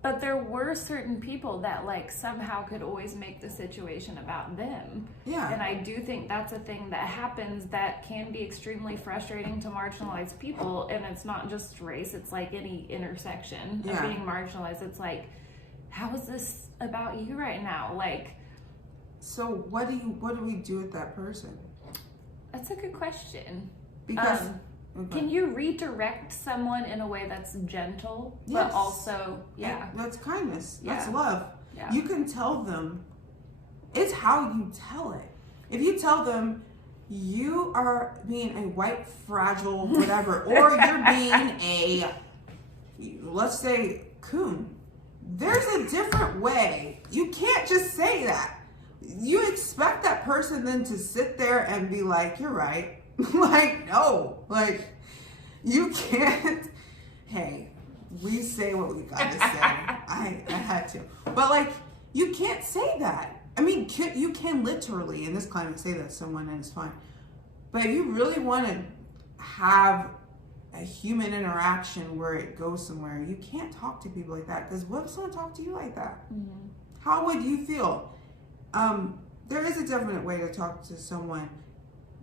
But there were certain people that like somehow could always make the situation about them. Yeah. And I do think that's a thing that happens that can be extremely frustrating to marginalized people. And it's not just race, it's like any intersection of being marginalized. It's like, how is this about you right now? Like, so what do we do with that person? That's a good question. Because can you redirect someone in a way that's gentle, but also, that's kindness. That's love. Yeah. You can tell them. It's how you tell it. If you tell them you are being a white, fragile, whatever, or you're being a, let's say, coon, there's a different way. You can't just say that. You expect that person then to sit there and be like, you're right. Like, no, like, you can't. Hey, we say what we gotta say. I had to, but like, you can't say that. I mean, you can literally in this climate say that to someone and it's fine. But if you really want to have a human interaction where it goes somewhere, you can't talk to people like that. Because what if someone talked to you like that? Mm-hmm. How would you feel? There is a definite way to talk to someone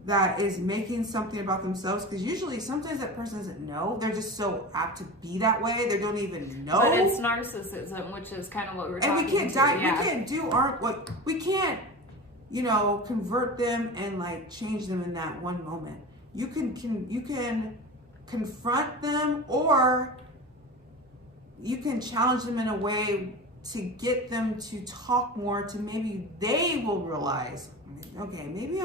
that is making something about themselves, because usually sometimes that person doesn't know. They're just so apt to be that way. They don't even know. But it's narcissism, which is kind of what we're talking about. And we can't convert them and like change them in that one moment. You can confront them, or you can challenge them in a way to get them to talk more, to maybe they will realize, okay, maybe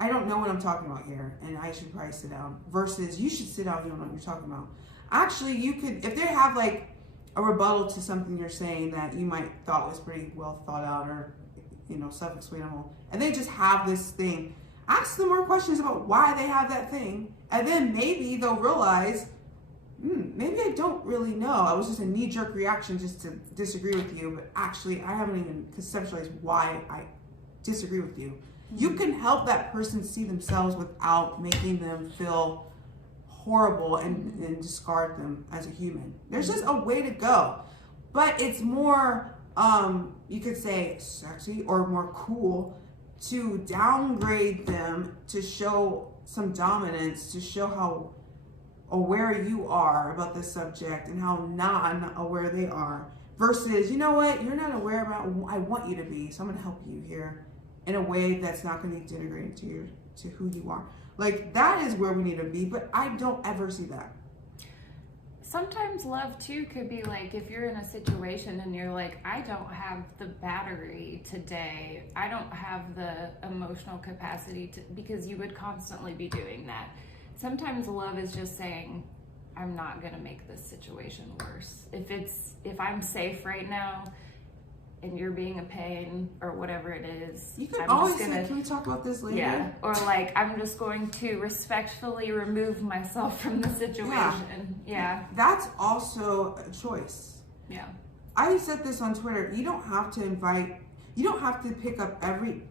I don't know what I'm talking about here, and I should probably sit down, versus you should sit down, you don't know what you're talking about. Actually, you could, if they have like a rebuttal to something you're saying that you might thought was pretty well thought out, or self-explainable, and they just have this thing, ask them more questions about why they have that thing, and then maybe they'll realize, maybe I don't really know. I was just a knee-jerk reaction just to disagree with you, but actually I haven't even conceptualized why I disagree with you. You can help that person see themselves without making them feel horrible and discard them as a human. There's just a way to go. But it's more, you could say sexy or more cool to downgrade them, to show some dominance, to show how aware you are about the subject and how non-aware they are. Versus, you know what, you're not aware about what I want you to be, so I'm gonna help you here in a way that's not going to denigrate to who you are. Like, that is where we need to be, but I don't ever see that. Sometimes love too could be like, if you're in a situation and you're like, I don't have the battery today, I don't have the emotional capacity to, because you would constantly be doing that. Sometimes love is just saying, I'm not gonna make this situation worse. If I'm safe right now and you're being a pain or whatever it is, you can always say, can we talk about this later? Yeah, or like, I'm just going to respectfully remove myself from the situation. Yeah. That's also a choice. Yeah. I said this on Twitter. You don't have to pick up every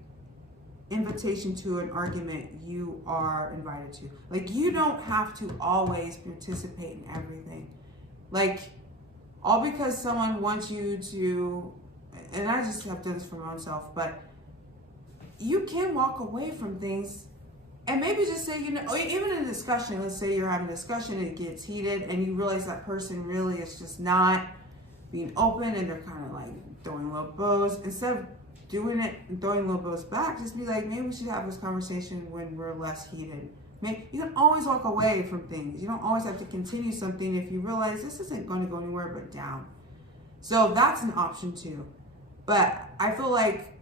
invitation to an argument you are invited to. Like, you don't have to always participate in everything. Like, all because someone wants you to, and I just have done this for my own self, but you can walk away from things and maybe just say, you know, or even in a discussion, let's say you're having a discussion, it gets heated, and you realize that person really is just not being open, and they're kind of like throwing low blows. Instead of doing it and throwing low blows back, just be like, maybe we should have this conversation when we're less heated. You can always walk away from things. You don't always have to continue something if you realize this isn't going to go anywhere but down. So that's an option too. But I feel like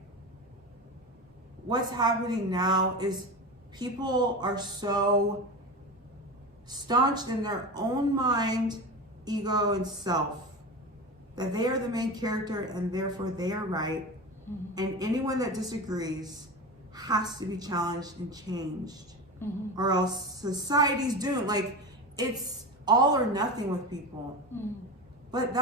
what's happening now is people are so staunched in their own mind, ego, and self that they are the main character and therefore they are right. Mm-hmm. And anyone that disagrees has to be challenged and changed. Mm-hmm. Or else society's doomed. Like, it's all or nothing with people. Mm-hmm. But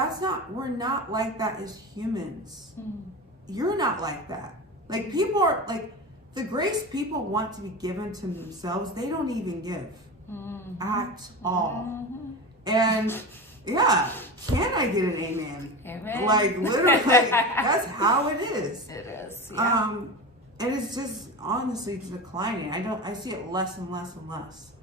we're not like that as humans. Mm-hmm. You're not like that. Like, people are, like, the grace people want to be given to themselves, they don't even give. Mm-hmm. At all. Mm-hmm. And, yeah, can I get an amen? Amen. Like, literally, that's how it is. It is, yeah. And it's just honestly declining. I see it less and less and less.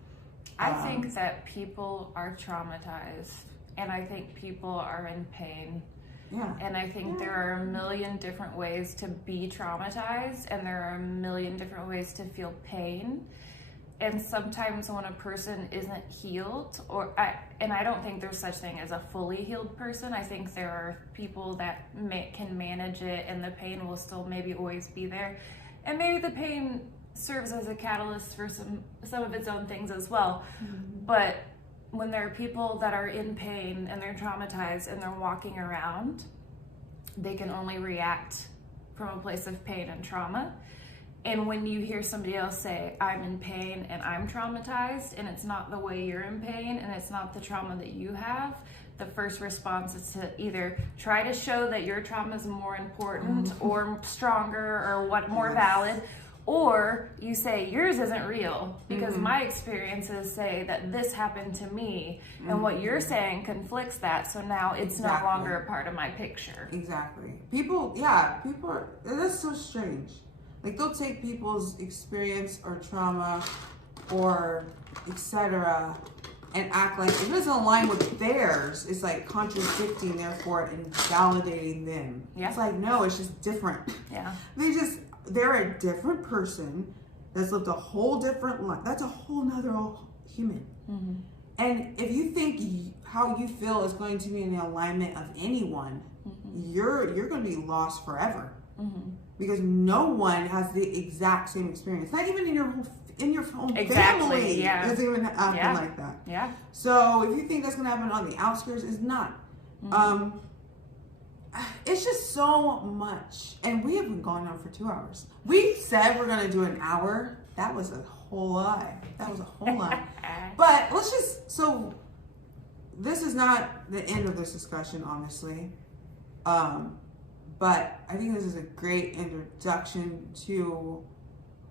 I think that people are traumatized, and I think people are in pain. Yeah. And I think there are a million different ways to be traumatized, and there are a million different ways to feel pain. And sometimes when a person isn't healed, and I don't think there's such thing as a fully healed person. I think there are people that can manage it, and the pain will still maybe always be there. And maybe the pain serves as a catalyst for some of its own things as well. Mm-hmm. But when there are people that are in pain and they're traumatized and they're walking around, they can only react from a place of pain and trauma. And when you hear somebody else say, I'm in pain and I'm traumatized, and it's not the way you're in pain and it's not the trauma that you have, the first response is to either try to show that your trauma is more important mm-hmm. or stronger or more valid, or you say yours isn't real because mm-hmm. my experiences say that this happened to me, mm-hmm. and what you're saying conflicts that, so now it's no longer a part of my picture. Exactly. People are, that's so strange. Like, they'll take people's experience or trauma or etc. and act like it doesn't align with theirs. It's like contradicting, therefore, and validating them. Yeah. It's like, no, it's just different. Yeah. They're a different person that's lived a whole different life. That's a whole nother human. Mm-hmm. And if you think how you feel is going to be in the alignment of anyone, mm-hmm. you're going to be lost forever. Mm-hmm. Because no one has the exact same experience. Not even in your own family. Yeah. It's even happen like that. Yeah. So if you think that's going to happen on the outskirts, it's not. Mm-hmm. It's just so much. And we have been going on for 2 hours. We said we're going to do an hour. That was a whole lie. But so this is not the end of this discussion, honestly. But I think this is a great introduction to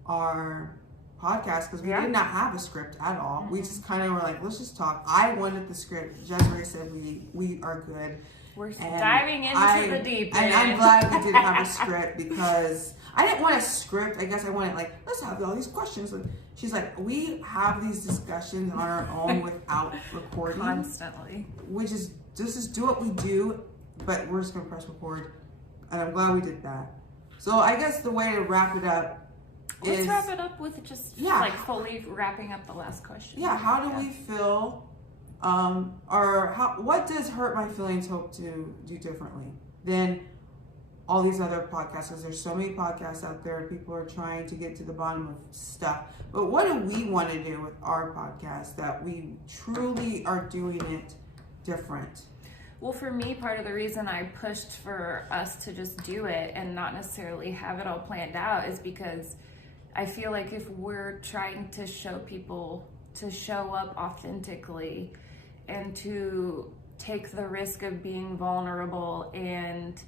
our podcast because we did not have a script at all. Mm-hmm. We just kind of were like, let's just talk. I wanted the script. Desiree said we are good. We're diving into the deep end. And I'm glad we didn't have a script because I didn't want a script. I guess I wanted, like, let's have all these questions. And she's like, we have these discussions on our own without recording. Constantly. Which is, just do what we do, but we're just going to press record. And I'm glad we did that. So I guess the way to wrap it up Let's wrap it up with just like fully wrapping up the last question. Yeah, how do we feel what does Hurt My Feelings hope to do differently than all these other podcasts? Because there's so many podcasts out there. People are trying to get to the bottom of stuff. But what do we want to do with our podcast that we truly are doing it different? Well, for me, part of the reason I pushed for us to just do it and not necessarily have it all planned out is because I feel like if we're trying to show people to show up authentically and to take the risk of being vulnerable and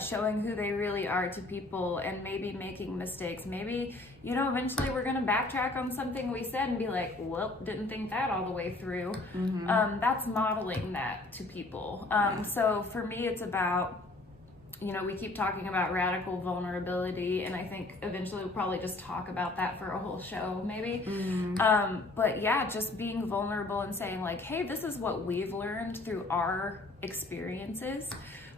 showing who they really are to people and maybe making mistakes. Maybe, eventually we're going to backtrack on something we said and be like, well, didn't think that all the way through. Mm-hmm. That's modeling that to people. So for me, it's about, we keep talking about radical vulnerability, and I think eventually we'll probably just talk about that for a whole show, maybe. Mm-hmm. But yeah, just being vulnerable and saying like, hey, this is what we've learned through our experiences.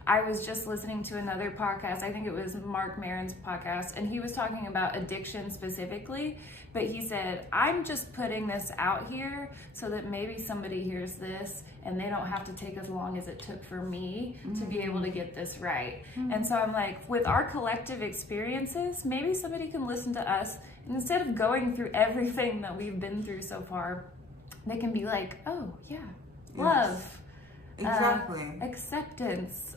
I was just listening to another podcast, I think it was Mark Maron's podcast, and he was talking about addiction specifically, but he said, I'm just putting this out here so that maybe somebody hears this and they don't have to take as long as it took for me to be able to get this right. And so I'm like, with our collective experiences, maybe somebody can listen to us, and instead of going through everything that we've been through so far, they can be like, oh yeah, love. Exactly. Acceptance,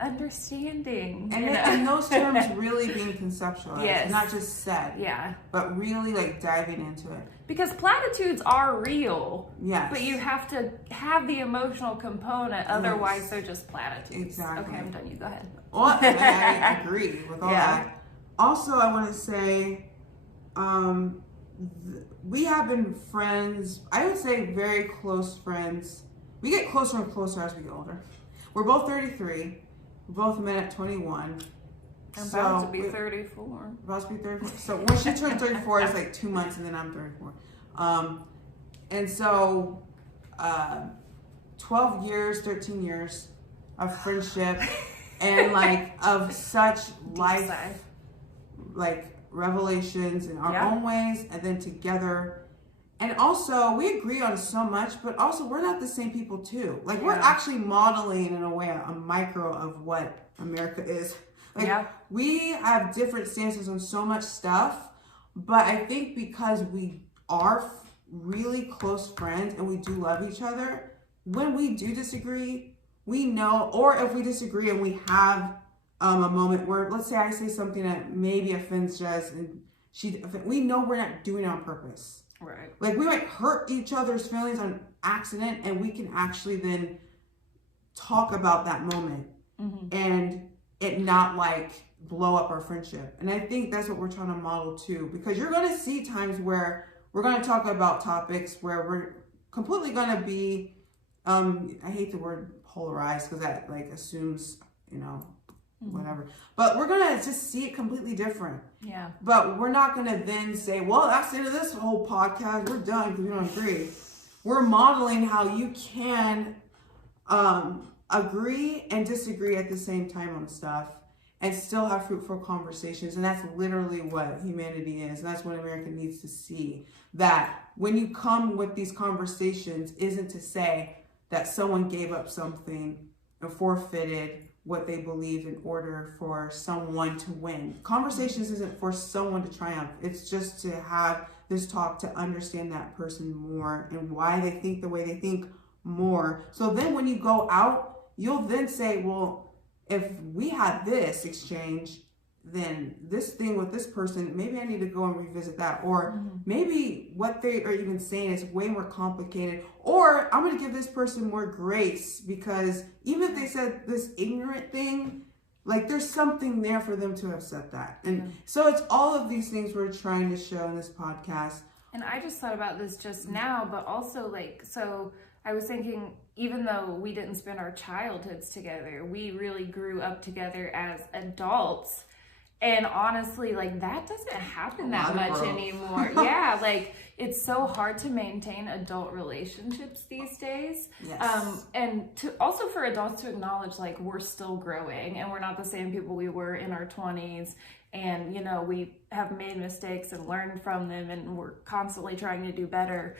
understanding. And those terms really being conceptualized, yes. Not just said. Yeah. But really like diving into it. Because platitudes are real. Yes. But you have to have the emotional component, otherwise they're just platitudes. Exactly. Okay, I'm done. You go ahead. Well, I agree with all that. Also, I want to say, we have been friends, I would say very close friends. We get closer and closer as we get older. We're both 33. We both met at 21. I'm about to be 34. About to be 34. So when she turned 34, it's like 2 months, and then I'm 34. And so 12 years, 13 years of friendship and like of such life, like revelations in our own ways, and then together. And also, we agree on so much, but also we're not the same people too. Like we're actually modeling in a way a micro of what America is. Like we have different stances on so much stuff, but I think because we are really close friends and we do love each other, when we do disagree, we know, or if we disagree and we have a moment where, let's say I say something that maybe offends Jess and we know we're not doing it on purpose. Right. Like we might hurt each other's feelings on accident, and we can actually then talk about that moment and it not like blow up our friendship. And I think that's what we're trying to model too, because you're going to see times where we're going to talk about topics where we're completely going to be, I hate the word polarized because that like assumes, whatever. But we're going to just see it completely different. Yeah. But we're not going to then say, well, that's the end of this whole podcast. We're done because we don't agree. We're modeling how you can agree and disagree at the same time on stuff and still have fruitful conversations. And that's literally what humanity is. And that's what America needs to see. That when you come with these conversations, isn't to say that someone gave up something or forfeited what they believe in order for someone to win. Conversations isn't for someone to triumph. It's just to have this talk to understand that person more and why they think the way they think more. So then when you go out, you'll then say, well, if we had this exchange, then this thing with this person, maybe I need to go and revisit that. Or maybe what they are even saying is way more complicated. Or I'm going to give this person more grace because even if they said this ignorant thing, like there's something there for them to have said that. And so it's all of these things we're trying to show in this podcast. And I just thought about this just now, but also like, so I was thinking, even though we didn't spend our childhoods together, we really grew up together as adults. And honestly, like that doesn't happen that much anymore. Yeah, like it's so hard to maintain adult relationships these days. Yes. And to also for adults to acknowledge like we're still growing and we're not the same people we were in our 20s. And, we have made mistakes and learned from them and we're constantly trying to do better.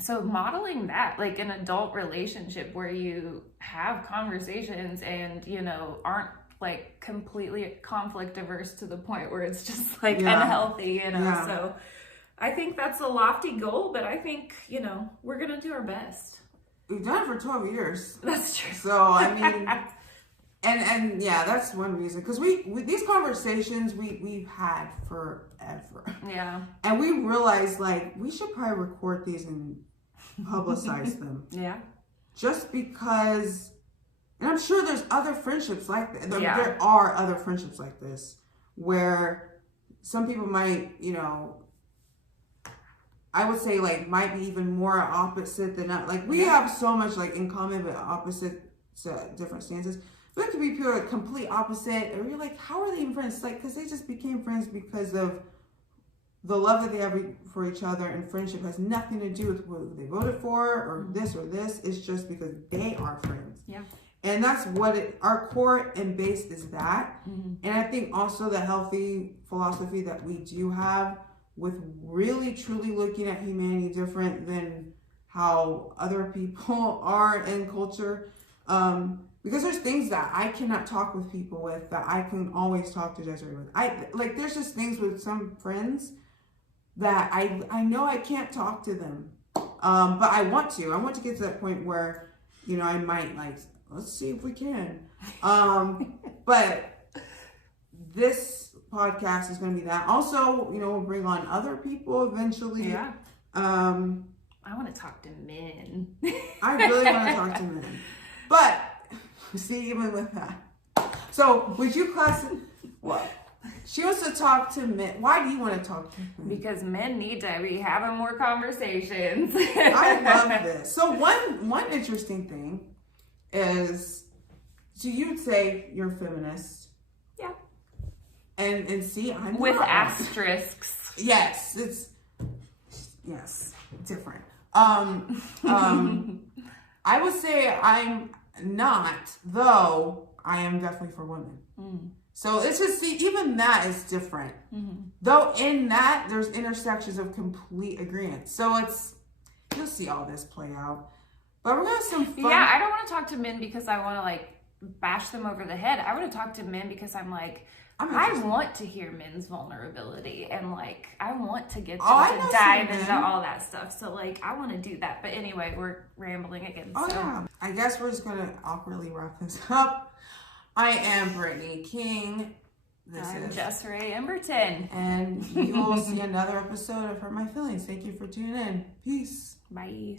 So modeling that, like an adult relationship where you have conversations and, you know, aren't like completely conflict averse to the point where it's just like unhealthy, you know. So I think that's a lofty goal, but I think, you know, we're going to do our best. We've done it for 12 years. That's true. So, I mean, and yeah, that's one reason. Because we these conversations we've had forever. Yeah. And we realized, like, we should probably record these and publicize them. Yeah. Just because, and I'm sure there's other friendships like that. Yeah. There are other friendships like this where some people might, you know, I would say, like, might be even more opposite than not. Like, we have so much, like, in common, but opposite, different stances. But it could be pure, like, complete opposite. And you're like, how are they even friends? Like, because they just became friends because of the love that they have for each other. And friendship has nothing to do with who they voted for or this or this. It's just because they are friends. Yeah. And that's what our core and base is that. Mm-hmm. And I think also the healthy philosophy that we do have with really truly looking at humanity different than how other people are in culture. Because there's things that I cannot talk with people with that I can always talk to Desiree with. There's just things with some friends that I know I can't talk to them. But I want to. I want to get to that point where, you know, I might, like, let's see if we can. But this podcast is going to be that. Also, you know, we'll bring on other people eventually. Yeah. I want to talk to men. I really want to talk to men. But, see, even with that. So, would you what? She wants to talk to men. Why do you want to talk to men? Because men need to be having more conversations. I love this. So, one interesting thing is, so you'd say you're a feminist. Yeah. And see, I'm with not. Asterisks. Yes, it's different. I would say I'm not, though I am definitely for women. Mm. So it's just, see, even that is different. Mm-hmm. Though in that there's intersections of complete agreement. So you'll see all this play out. But we're gonna have some fun. Yeah, I don't want to talk to men because I want to, like, bash them over the head. I want to talk to men because I'm like, I want to hear men's vulnerability and, like, I want to get them to dive into all that stuff. So, like, I want to do that. But anyway, we're rambling again. Yeah. I guess we're just going to awkwardly wrap this up. I am Brittany King. I'm Desiree Emberton. And you will see another episode of Hurt My Feelings. Thank you for tuning in. Peace. Bye.